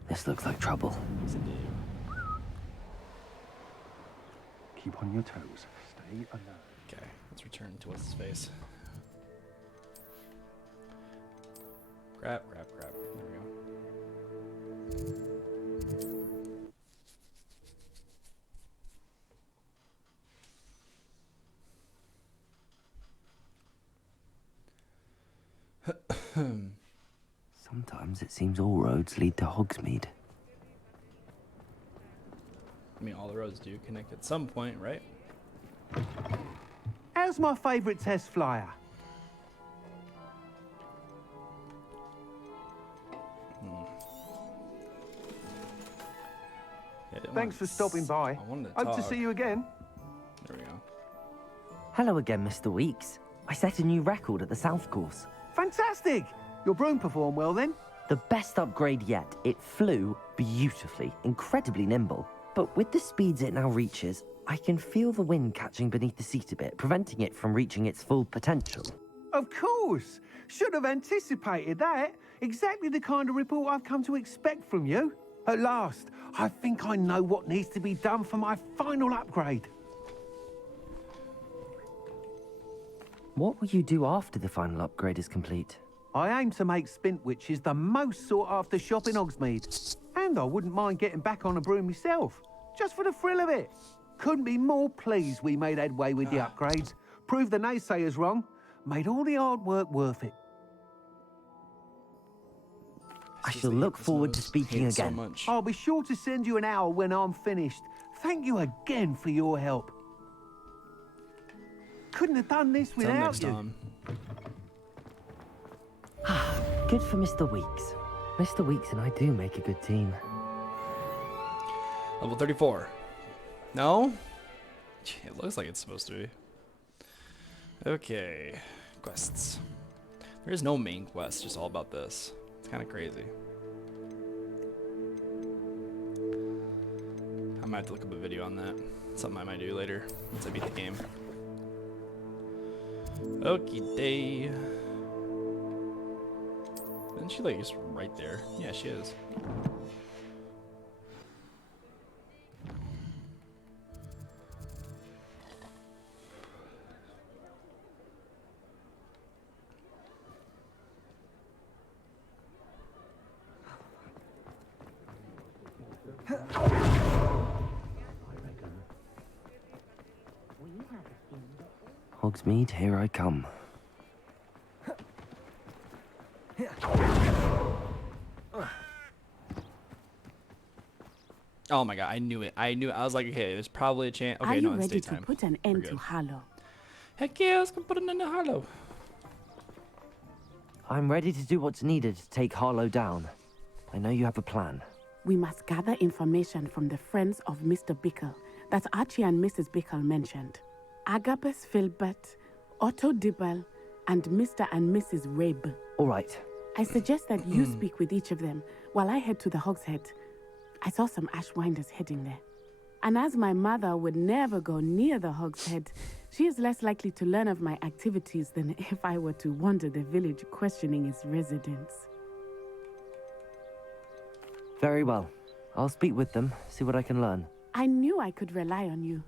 This looks like trouble. Yes, it do. Keep on your toes. Stay alert. Okay, let's return to what's his face. Crap. There we go. Sometimes it seems all roads lead to Hogsmeade. I mean, all the roads do connect at some point, right? How's my favourite test flyer? Yeah, Thanks for stopping by. I wanted to Hope to talk. see you again. There we go. Hello again, Mr. Weeks. I set a new record at the South Course. Fantastic! Your broom performed well then? The best upgrade yet. It flew beautifully, incredibly nimble. But with the speeds it now reaches, I can feel the wind catching beneath the seat a bit, preventing it from reaching its full potential. Of course! Should have anticipated that. Exactly the kind of report I've come to expect from you. At last, I think I know what needs to be done for my final upgrade. What will you do after the final upgrade is complete? I aim to make Spintwitches the most sought-after shop in Hogsmeade. And I wouldn't mind getting back on a broom myself, just for the thrill of it. Couldn't be more pleased we made headway with the upgrades. Proved the naysayers wrong. Made all the hard work worth it. I shall look forward to speaking again. So much. I'll be sure to send you an hour when I'm finished. Thank you again for your help. Couldn't have done this Till without next you. time. Good for Mr. Weeks. Mr. Weeks and I do make a good team. Level 34. No? It looks like it's supposed to be. Okay. Quests. There is no main quest, just all about this. It's kind of crazy. I might have to look up a video on that. Something I might do later once I beat the game. Okie day. Isn't she like just right there? Yeah, she is. Hogsmeade, here I come. Oh my god, I knew it. I was like, okay, there's probably a chance. Okay, Are no, you it's ready to daytime. put an end to Harlow? Heck yeah, let's go put it in the hollow. I'm ready to do what's needed to take Harlow down. I know you have a plan. We must gather information from the friends of Mr. Bickle that Archie and Mrs. Bickle mentioned. Agabus Filbert, Otto Dibble, and Mr. and Mrs. Rabe. All right. I suggest that you speak with each of them while I head to the Hogshead. I saw some Ashwinders heading there. And as my mother would never go near the Hogshead, she is less likely to learn of my activities than if I were to wander the village questioning its residents. Very well. I'll speak with them, see what I can learn. I knew I could rely on you.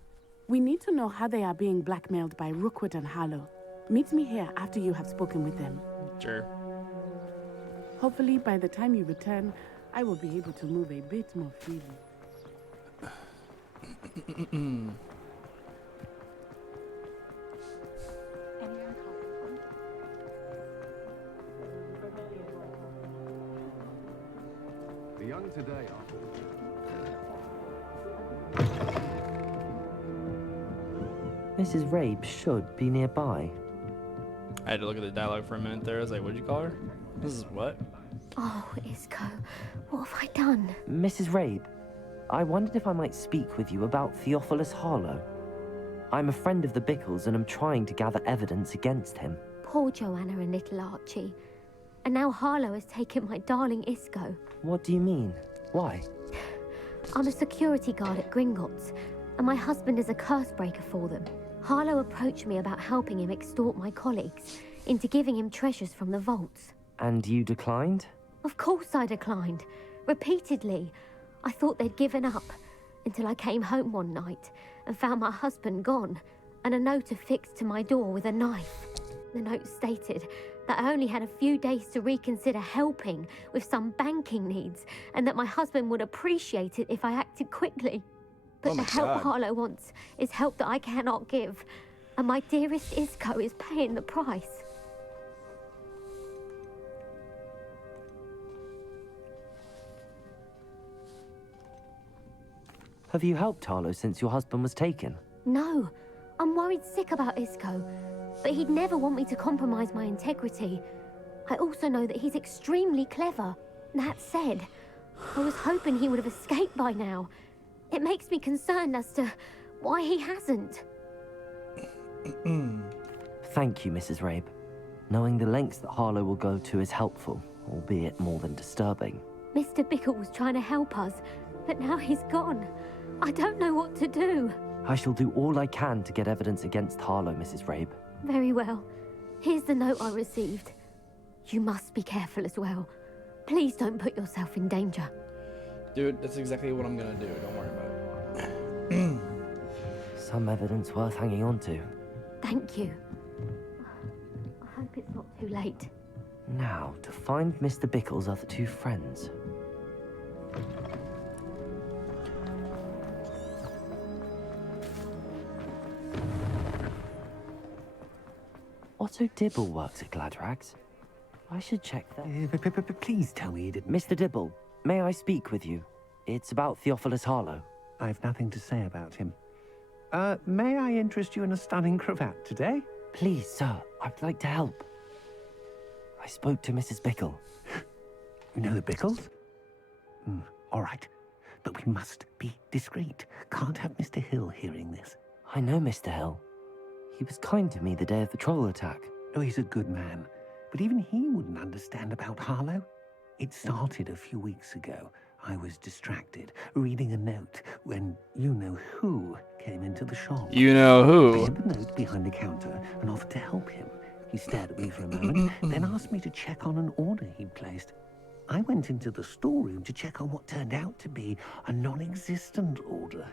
We need to know how they are being blackmailed by Rookwood and Harlow. Meet me here after you have spoken with them. Sure. Hopefully, by the time you return, I will be able to move a bit more freely. The young today are... Mrs. Rabe should be nearby. I had to look at the dialogue for a minute there. I was like, what'd you call her? This is what? Oh, Isco, what have I done? Mrs. Rabe, I wondered if I might speak with you about Theophilus Harlow. I'm a friend of the Bickles and I'm trying to gather evidence against him. Poor Joanna and little Archie. And now Harlow has taken my darling Isco. What do you mean? Why? I'm a security guard at Gringotts, and my husband is a curse breaker for them. Harlow approached me about helping him extort my colleagues into giving him treasures from the vaults. And you declined? Of course I declined. Repeatedly. I thought they'd given up, until I came home one night and found my husband gone, and a note affixed to my door with a knife. The note stated that I only had a few days to reconsider helping with some banking needs, and that my husband would appreciate it if I acted quickly. But the help Harlow wants is help that I cannot give, and my dearest Isco is paying the price. Have you helped Harlow since your husband was taken? No, I'm worried sick about Isco, but he'd never want me to compromise my integrity. I also know that he's extremely clever. That said, I was hoping he would have escaped by now. It makes me concerned as to why he hasn't. Thank you, Mrs. Rabe. Knowing the lengths that Harlow will go to is helpful, albeit more than disturbing. Mr. Bickle was trying to help us, but now he's gone. I don't know what to do. I shall do all I can to get evidence against Harlow, Mrs. Rabe. Very well. Here's the note I received. You must be careful as well. Please don't put yourself in danger. Dude, that's exactly what I'm gonna do. Don't worry about it. Some evidence worth hanging on to. Thank you. I hope it's not too late. Now, to find Mr. Bickle's other two friends. Otto Dibble works at Gladrags. I should check that. Please tell me you didn't. Mr. Dibble, may I speak with you? It's about Theophilus Harlow. I've nothing to say about him. May I interest you in a stunning cravat today? Please, sir, I'd like to help. I spoke to Mrs. Bickle. You know the Bickles? All right. But we must be discreet. Can't have Mr. Hill hearing this. I know Mr. Hill. He was kind to me the day of the troll attack. Oh, he's a good man. But even he wouldn't understand about Harlow. It started a few weeks ago. I was distracted, reading a note, when you-know-who came into the shop. You know who? I hid the note behind the counter and offered to help him. He stared at me for a moment, then asked me to check on an order he'd placed. I went into the storeroom to check on what turned out to be a non-existent order.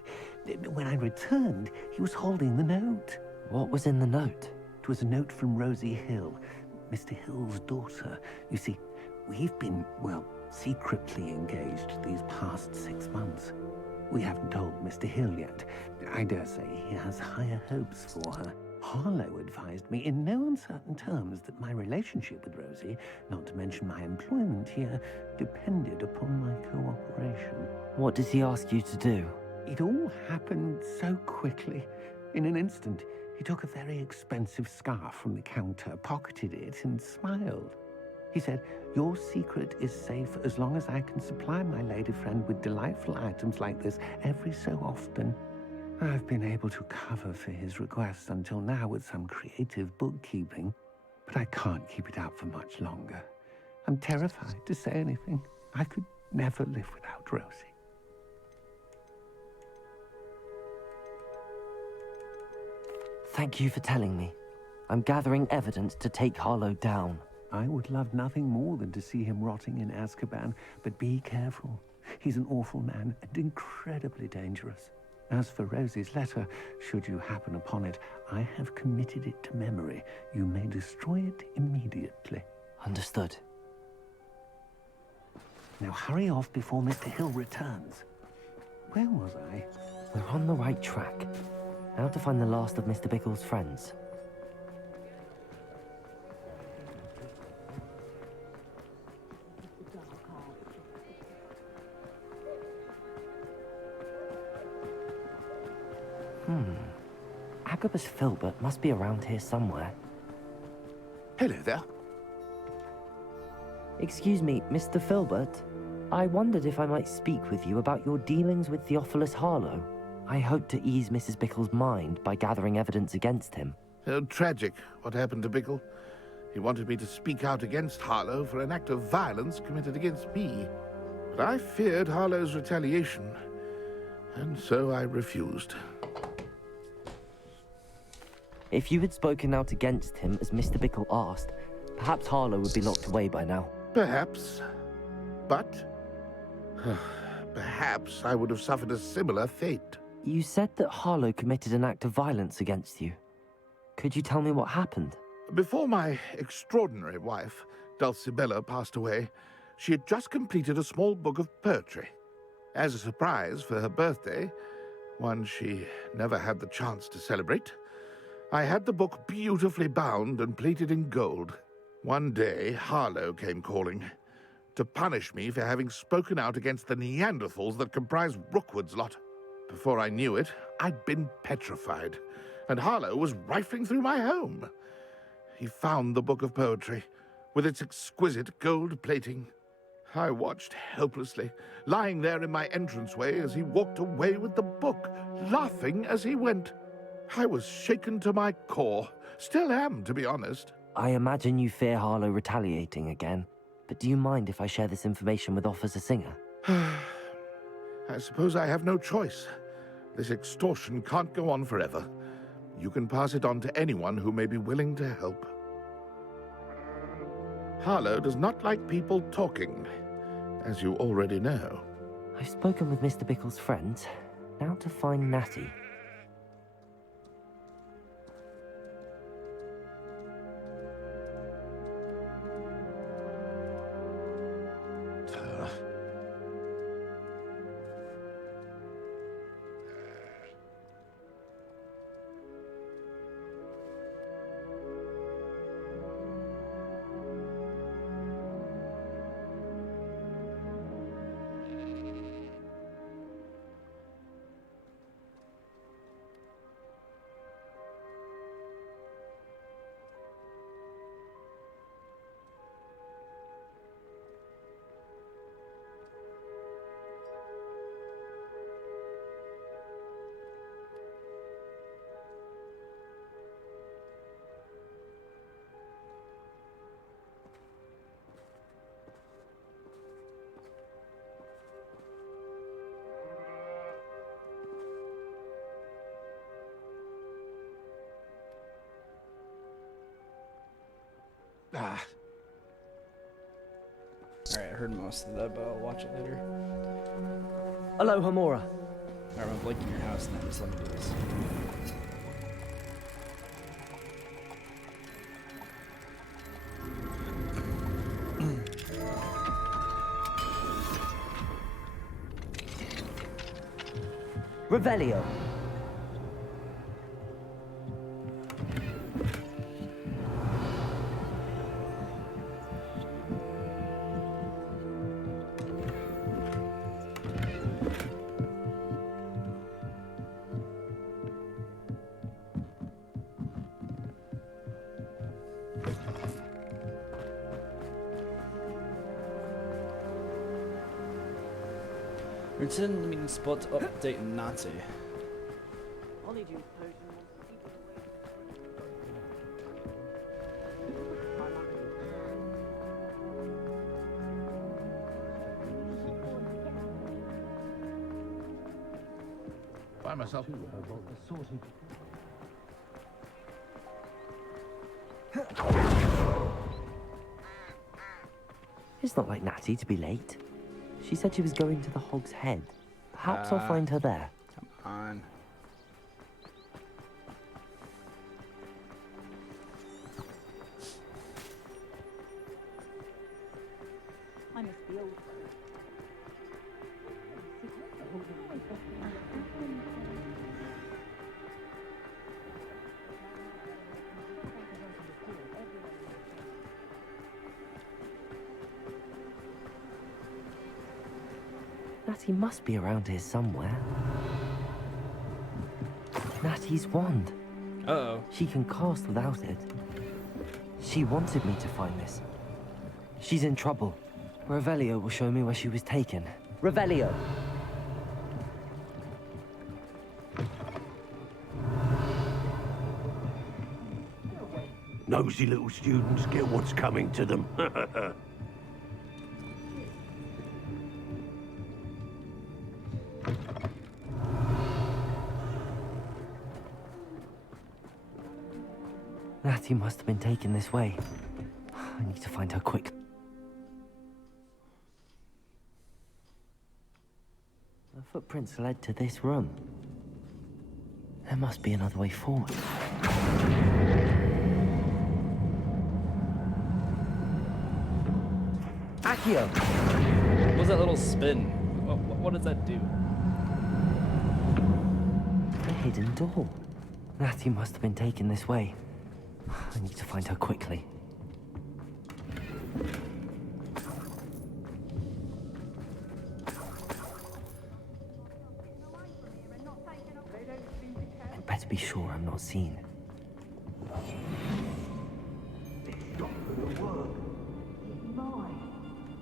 When I returned, he was holding the note. What was in the note? It was a note from Rosie Hill, Mr. Hill's daughter. You see, we've been, well, secretly engaged these past 6 months. We haven't told Mr. Hill yet. I dare say he has higher hopes for her. Harlow advised me in no uncertain terms that my relationship with Rosie, not to mention my employment here, depended upon my cooperation. What does he ask you to do? It all happened so quickly. In an instant, he took a very expensive scarf from the counter, pocketed it, and smiled. He said, "Your secret is safe as long as I can supply my lady friend with delightful items like this every so often." I've been able to cover for his requests until now with some creative bookkeeping, but I can't keep it up for much longer. I'm terrified to say anything. I could never live without Rosie. Thank you for telling me. I'm gathering evidence to take Harlow down. I would love nothing more than to see him rotting in Azkaban, but be careful. He's an awful man and incredibly dangerous. As for Rosie's letter, should you happen upon it, I have committed it to memory. You may destroy it immediately. Understood. Now hurry off before Mr. Hill returns. Where was I? We're on the right track. Now to find the last of Mr. Bickle's friends. Agabus Filbert must be around here somewhere. Hello there. Excuse me, Mr. Filbert. I wondered if I might speak with you about your dealings with Theophilus Harlow. I hope to ease Mrs. Bickle's mind by gathering evidence against him. So tragic what happened to Bickle. He wanted me to speak out against Harlow for an act of violence committed against me. But I feared Harlow's retaliation, and so I refused. If you had spoken out against him, as Mr. Bickle asked, perhaps Harlow would be locked away by now. Perhaps. But perhaps I would have suffered a similar fate. You said that Harlow committed an act of violence against you. Could you tell me what happened? Before my extraordinary wife, Dulcibella, passed away, she had just completed a small book of poetry. As a surprise for her birthday, one she never had the chance to celebrate, I had the book beautifully bound and plated in gold. One day, Harlow came calling to punish me for having spoken out against the Neanderthals that comprise Rookwood's lot. Before I knew it, I'd been petrified, and Harlow was rifling through my home. He found the book of poetry, with its exquisite gold plating. I watched helplessly, lying there in my entranceway as he walked away with the book, laughing as he went. I was shaken to my core. Still am, to be honest. I imagine you fear Harlow retaliating again, but do you mind if I share this information with Officer Singer? I suppose I have no choice. This extortion can't go on forever. You can pass it on to anyone who may be willing to help. Harlow does not like people talking, as you already know. I've spoken with Mr. Bickle's friends. Now to find Natty. Alright, I heard most of that, but I'll watch it later. Hello, Hamora. Alright, I'm blinking your house now, just let me do this. Revelio. Return to the meeting spot to update Natty. By myself. It's not like Natty to be late. She said she was going to the Hog's Head. Perhaps I'll find her there. Come on. I must be old. Natty must be around here somewhere. Natty's wand. Uh-oh. She can cast without it. She wanted me to find this. She's in trouble. Revelio will show me where she was taken. Revelio! Nosy little students get what's coming to them. Natty must have been taken this way. I need to find her quick. The footprints led to this room. There must be another way forward. Accio! What was that little spin? What does that do? A hidden door. Natty must have been taken this way. I need to find her quickly. I'd better be sure I'm not seen.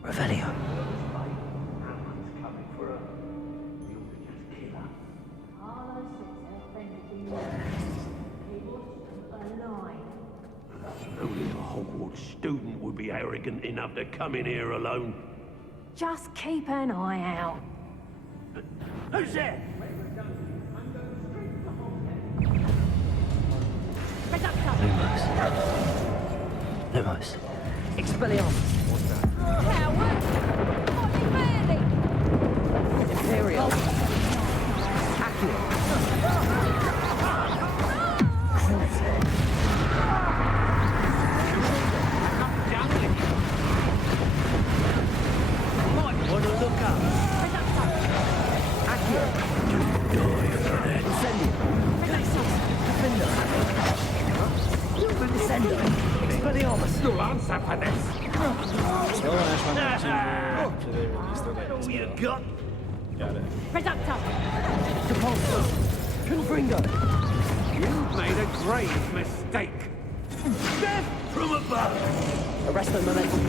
Revelio. Only a Hogwarts student would be arrogant enough to come in here alone. Just keep an eye out. Who's there? Lumos. Expelliarmus. Coward! What the Imperial. Accio. Wanna look up? Accio. You die for that. Incendio. Defender. Descender. Expelliarmus. You'll answer for this. Kill Ash on the after they release their lightning Oh, you spell. got? Got it. Reducto! Depulso. Confringo. You've made a grave mistake. Death from above. Arresto momentum.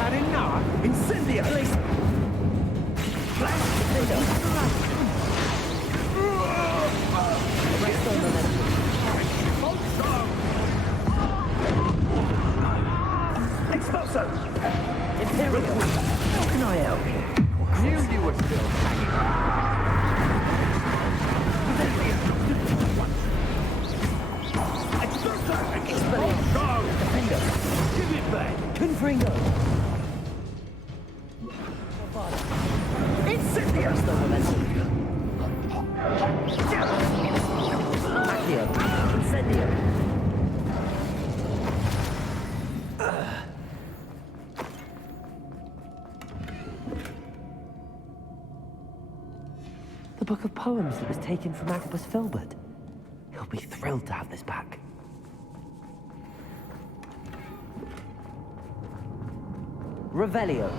Had enough? Incendio. Please. Flash. Defender. Arresto momentum. Expulso. Imperial. How can I help you? Knew you were still hanging. Expelliarmus. Defender. Give it back. Confringo. Incendio. Arresto momentum. Accio. Incendio. The book of poems that was taken from Agabus Filbert. He'll be thrilled to have this back. Revelio.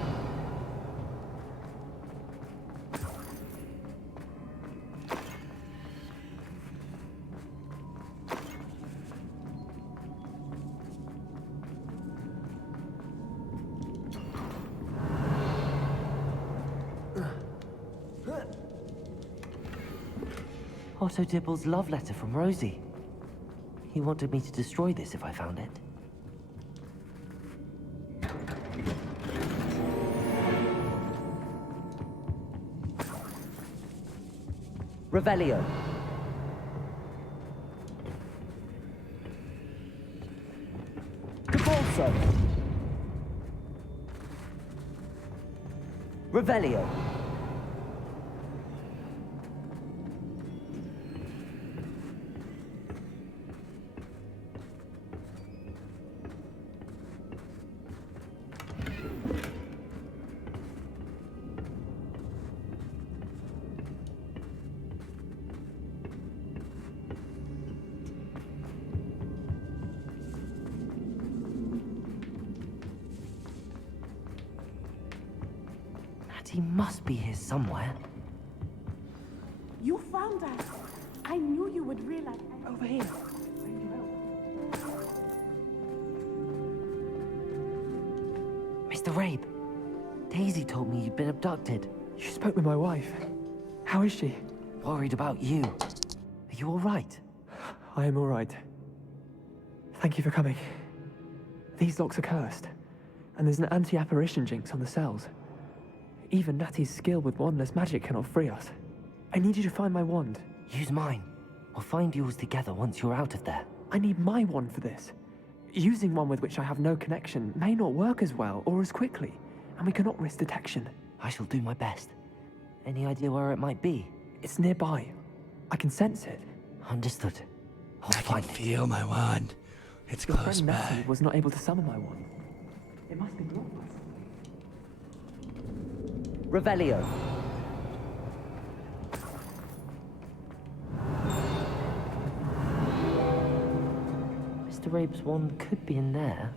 Otto Dibble's love letter from Rosie. He wanted me to destroy this if I found it. Revelio. Depulso. Revelio. He must be here somewhere. You found us. I knew you would realize. Over here. Mr. Rabe, Daisy told me you'd been abducted. You spoke with my wife. How is she? Worried about you. Are you all right? I am all right. Thank you for coming. These locks are cursed, and there's an anti-apparition jinx on the cells. Even Natty's skill with wandless magic cannot free us. I need you to find my wand. Use mine. We'll find yours together once you're out of there. I need my wand for this. Using one with which I have no connection may not work as well or as quickly, and we cannot risk detection. I shall do my best. Any idea where it might be? It's nearby. I can sense it. Understood. I can feel my wand. It's Your close friend by. Natty was not able to summon my wand. It must be blocked by something. Revelio. Mr. Rabe's wand could be in there.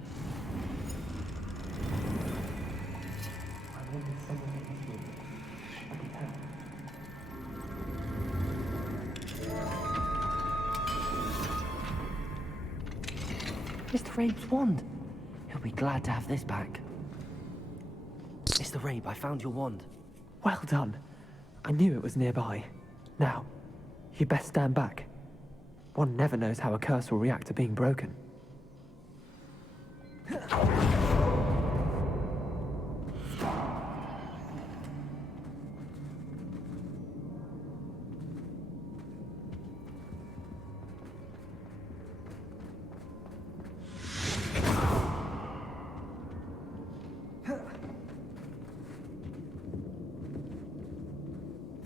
Mr. Rabe's wand. He'll be glad to have this back. Mr. Rabe, I found your wand. Well done. I knew it was nearby. Now, you best stand back. One never knows how a curse will react to being broken.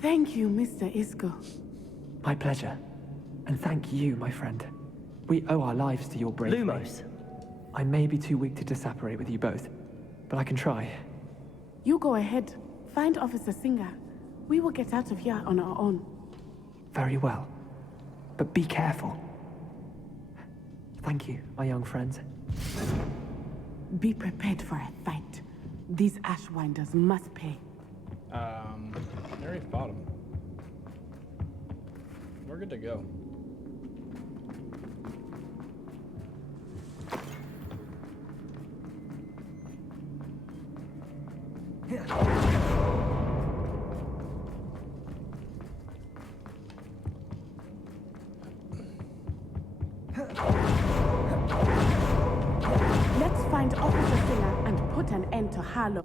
Thank you, Mr. Isco. My pleasure. And thank you, my friend. We owe our lives to your bravery. Lumos. I may be too weak to disapparate with you both, but I can try. You go ahead. Find Officer Singer. We will get out of here on our own. Very well. But be careful. Thank you, my young friends. Be prepared for a fight. These Ashwinders must pay. I already fought him. We're good to go. Let's find Officer Singer and put an end to Harlow.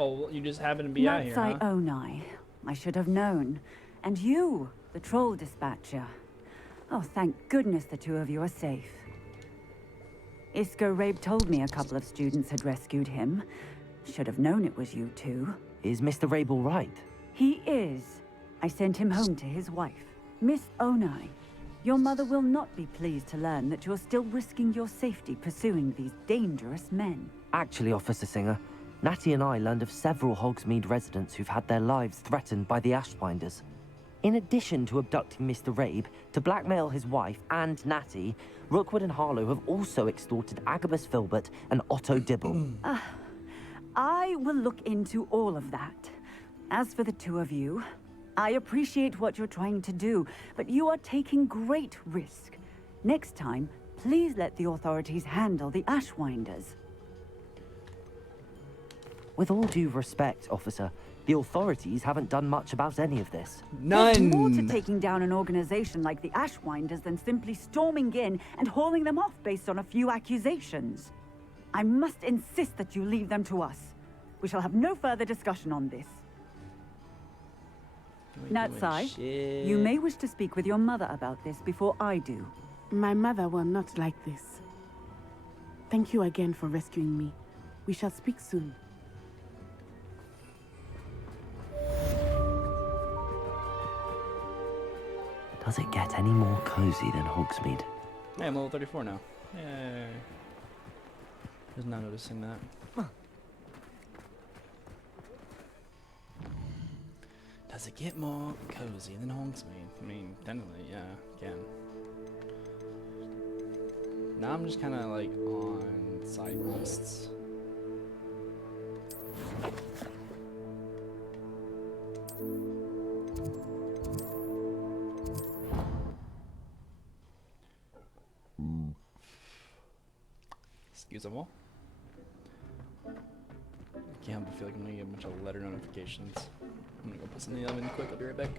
Oh, well, you just happen to be out here, huh? Nuts I own I should have known. And you, the troll dispatcher. Oh, thank goodness the two of you are safe. Isco Rabe told me a couple of students had rescued him. Should have known it was you two. Is Mr. Rabe all right? He is. I sent him home to his wife. Miss Onai, your mother will not be pleased to learn that you're still risking your safety pursuing these dangerous men. Actually, Officer Singer, Natty and I learned of several Hogsmeade residents who've had their lives threatened by the Ashwinders. In addition to abducting Mr. Rabe to blackmail his wife and Natty, Rookwood and Harlow have also extorted Agabus Filbert and Otto Dibble. I will look into all of that. As for the two of you, I appreciate what you're trying to do, but you are taking great risk. Next time, please let the authorities handle the Ashwinders. With all due respect, officer, the authorities haven't done much about any of this. There's more to taking down an organization like the Ashwinders than simply storming in and hauling them off based on a few accusations. I must insist that you leave them to us. We shall have no further discussion on this. Natsai, you may wish to speak with your mother about this before I do. My mother will not like this. Thank you again for rescuing me. We shall speak soon. Does it get any more cozy than Hogsmeade? Hey, I'm level 34 now. Yay. Was not noticing that. Does it get more cozy than Hogsmeade? I mean, technically, yeah, can. Now I'm just kind of like on side quests. Excuse me. I can't help but feel like I'm gonna get a bunch of letter notifications. I'm gonna go put something in the oven quick. I'll be right back.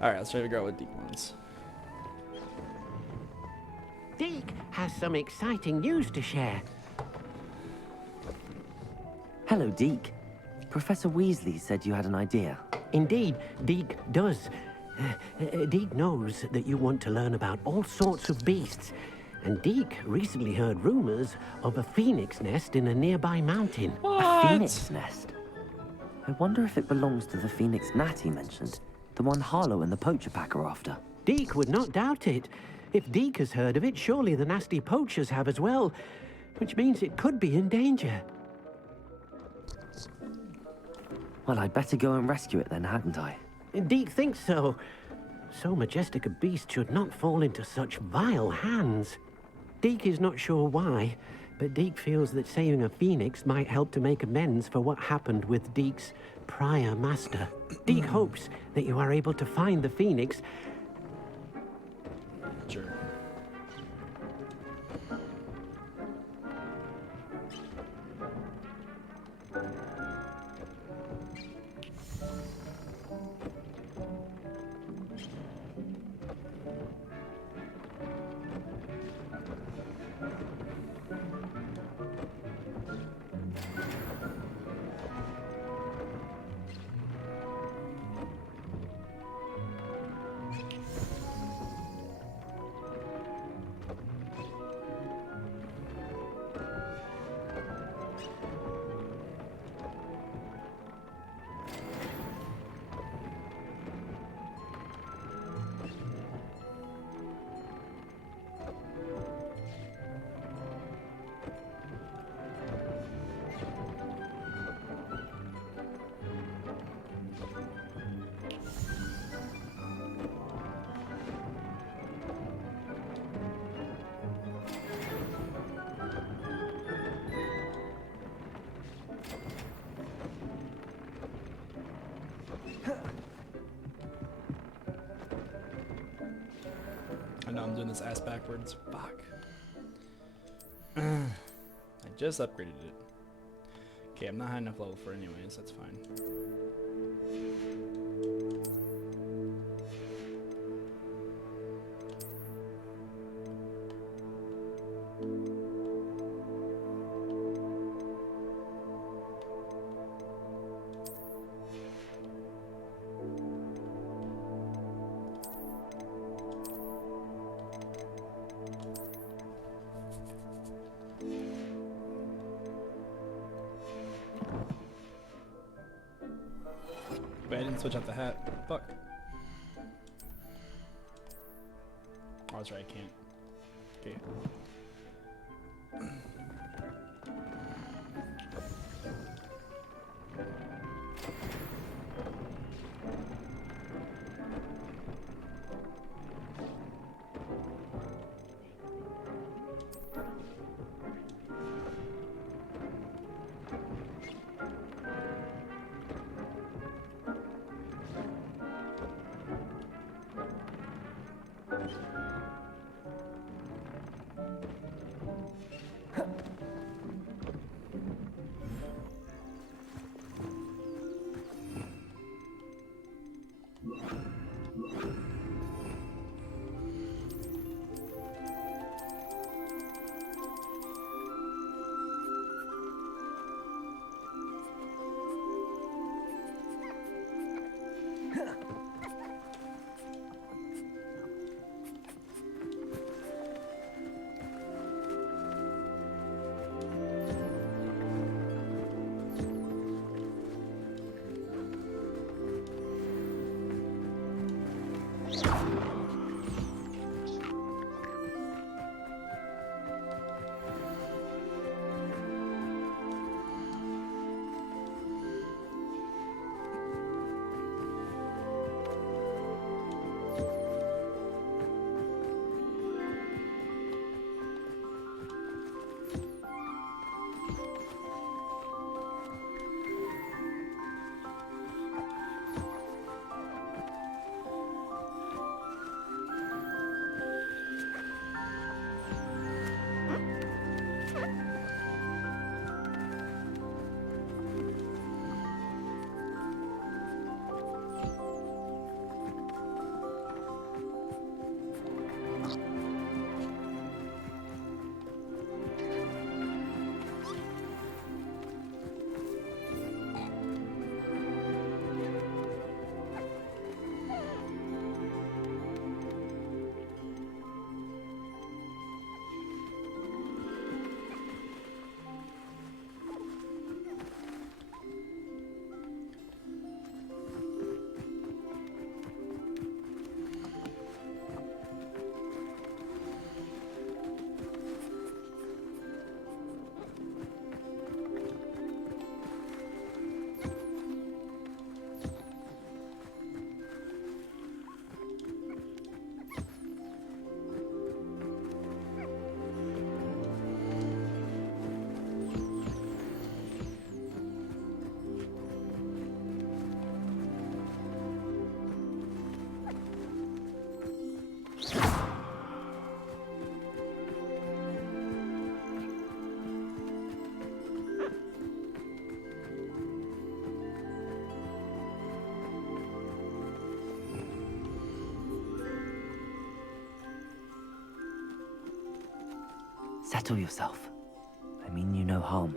Alright, let's try to figure out what Deke wants. Deke has some exciting news to share. Hello, Deke. Professor Weasley said you had an idea. Indeed, Deke does. Deke knows that you want to learn about all sorts of beasts, and Deke recently heard rumors of a phoenix nest in a nearby mountain. A phoenix nest? I wonder if it belongs to the phoenix gnat he mentioned. The one Harlow and the poacher pack are after. Deke would not doubt it. If Deke has heard of it, surely the nasty poachers have as well, which means it could be in danger. Well, I'd better go and rescue it then, hadn't I? Deke thinks so. So majestic a beast should not fall into such vile hands. Deke is not sure why, but Deke feels that saving a phoenix might help to make amends for what happened with Deke's prior master. Deke hopes that you are able to find the phoenix. Sure. I know I'm doing this ass backwards. Fuck. I just upgraded it. Okay, I'm not high enough level for anyways, that's fine. wait, I didn't switch out the hat. Fuck. Oh, that's right, I can't. Okay. Settle yourself. I mean you no harm.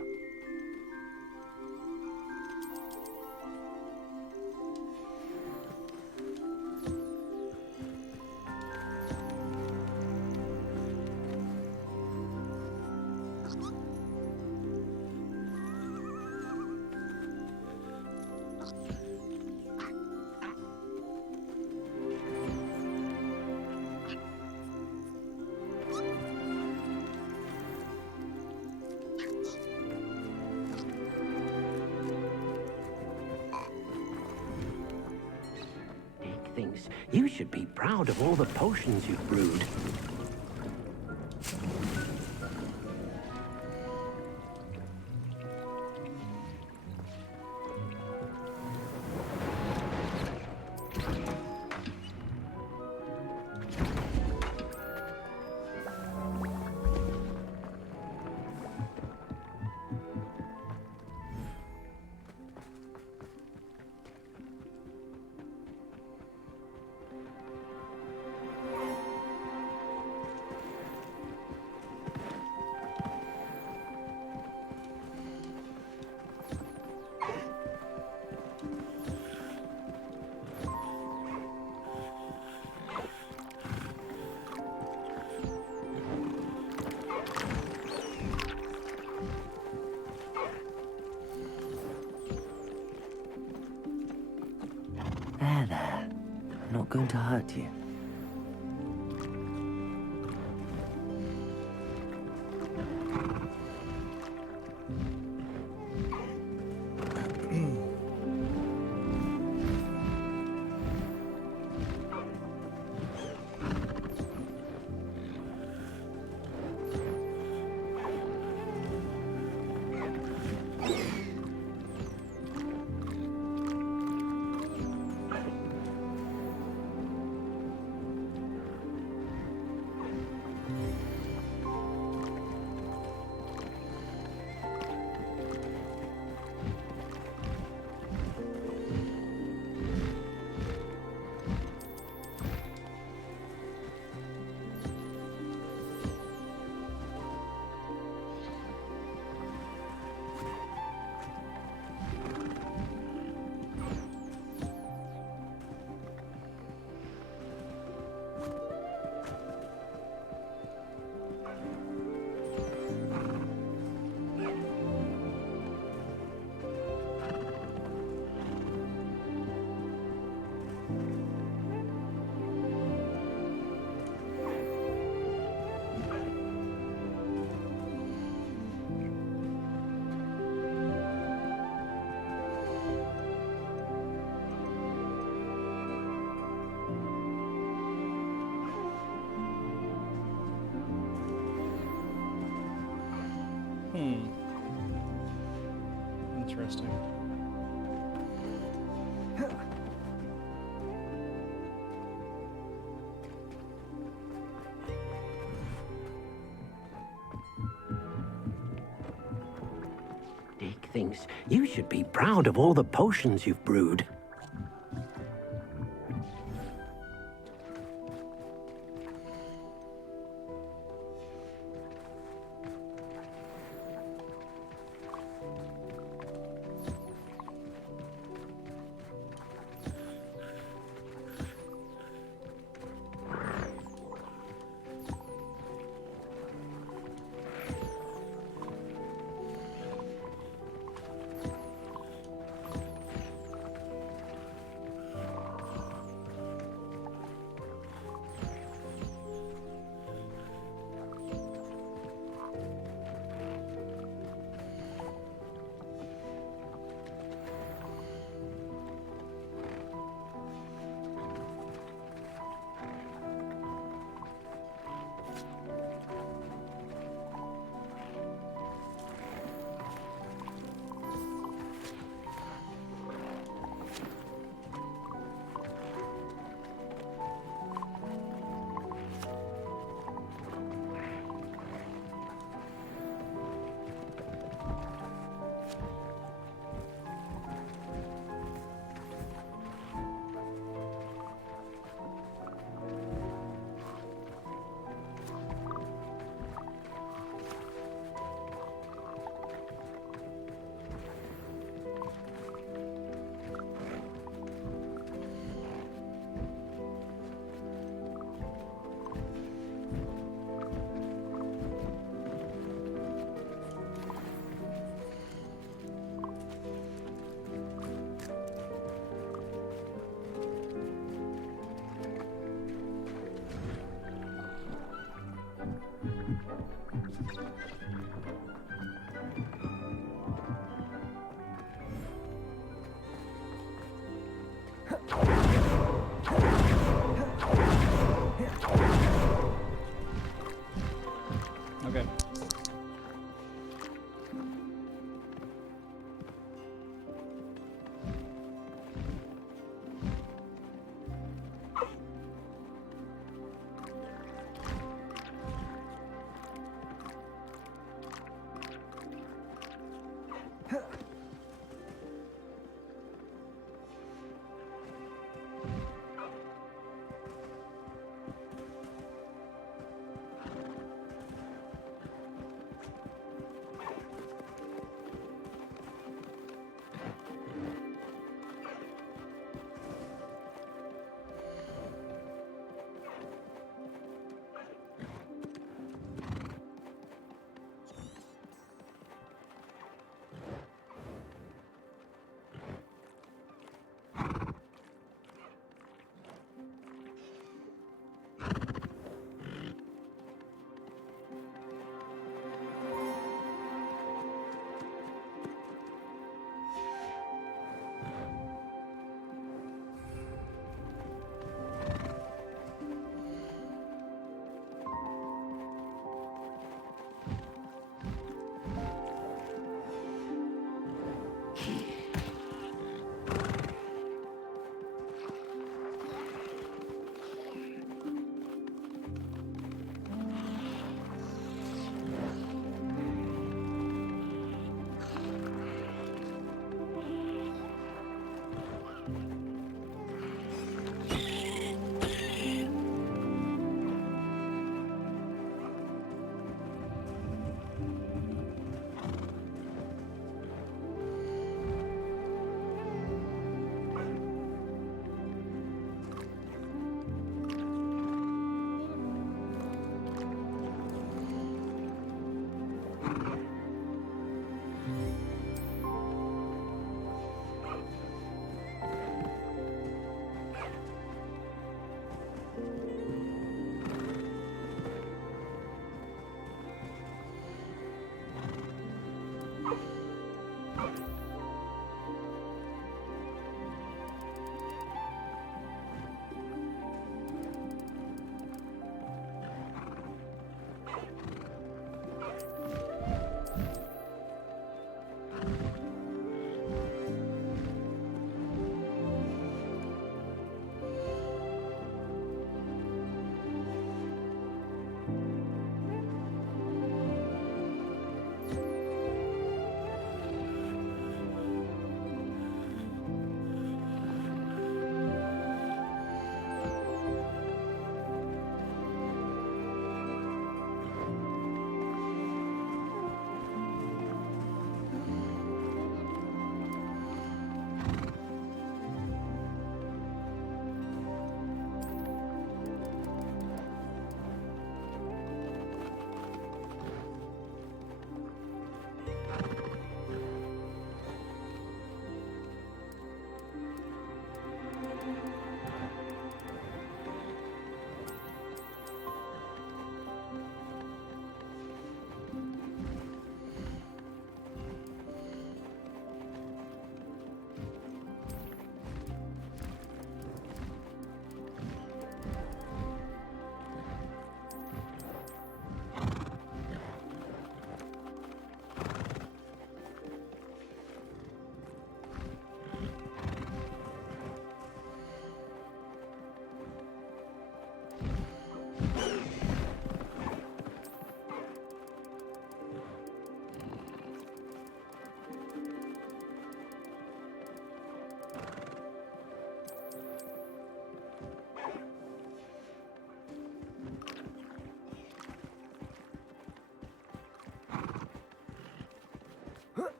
Thinks you should be proud of all the potions you've brewed. I'm not going to hurt you. Interesting. Dick thinks you should be proud of all the potions you've brewed.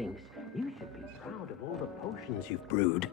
thinks you should be proud of all the potions you've brewed.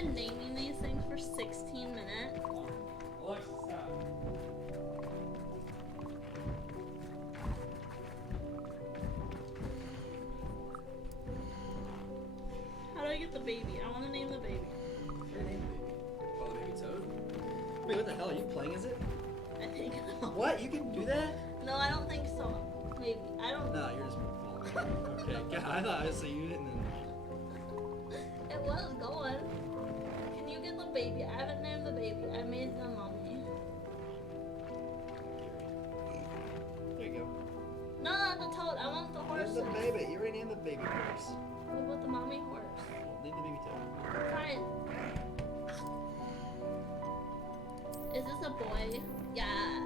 been naming these things for 16 minutes. Alexa, stop. How do I get the baby? I want to name the baby. Your name, baby. Oh, the baby toad? Wait, what the hell? Are you playing as it? I think. What? You can do that? No, I don't think so. Maybe. I don't. No, you're just following. Okay, God, I thought I saw you and then. It was going. Can you get the baby? I haven't named the baby. I made the mommy. There you go. No, not the toad. I want the horse. Name the baby. You already named the baby horse. What about the mommy horse? Well, name the baby toad. Fine. Is this a boy? Yes.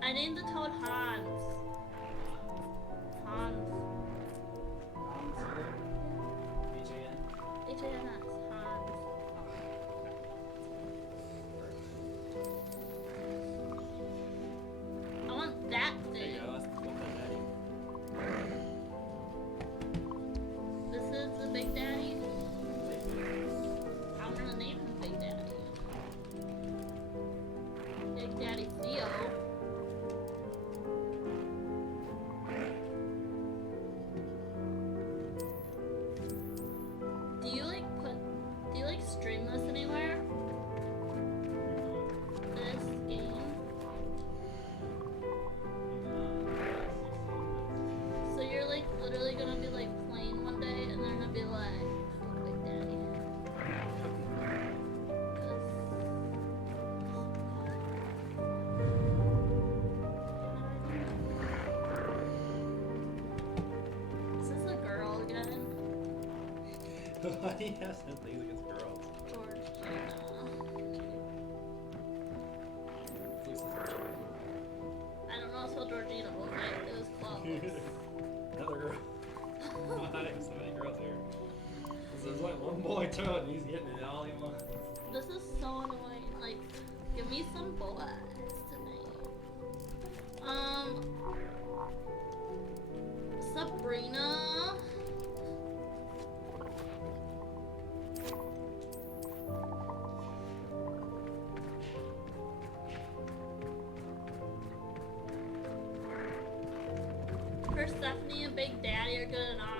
I named the toad Hans. Hans. H-A-N-S. Hans. I want that thing. This is the Big Daddy. I'm gonna name him Big Daddy. Big Daddy Theo. Do you stream this anywhere? This game? So you're like literally gonna be like playing one day and they're gonna be like, fuck Big Daddy. Is this a girl again? Why do you have some things against girls? I don't know, so Georgina, okay? It was close. Another girl. I thought it was so many girls here. There's like one boy toad and he's getting it all he wants. This is so annoying. Like, give me some boys tonight. Sabrina. Persephone and Big Daddy are good enough.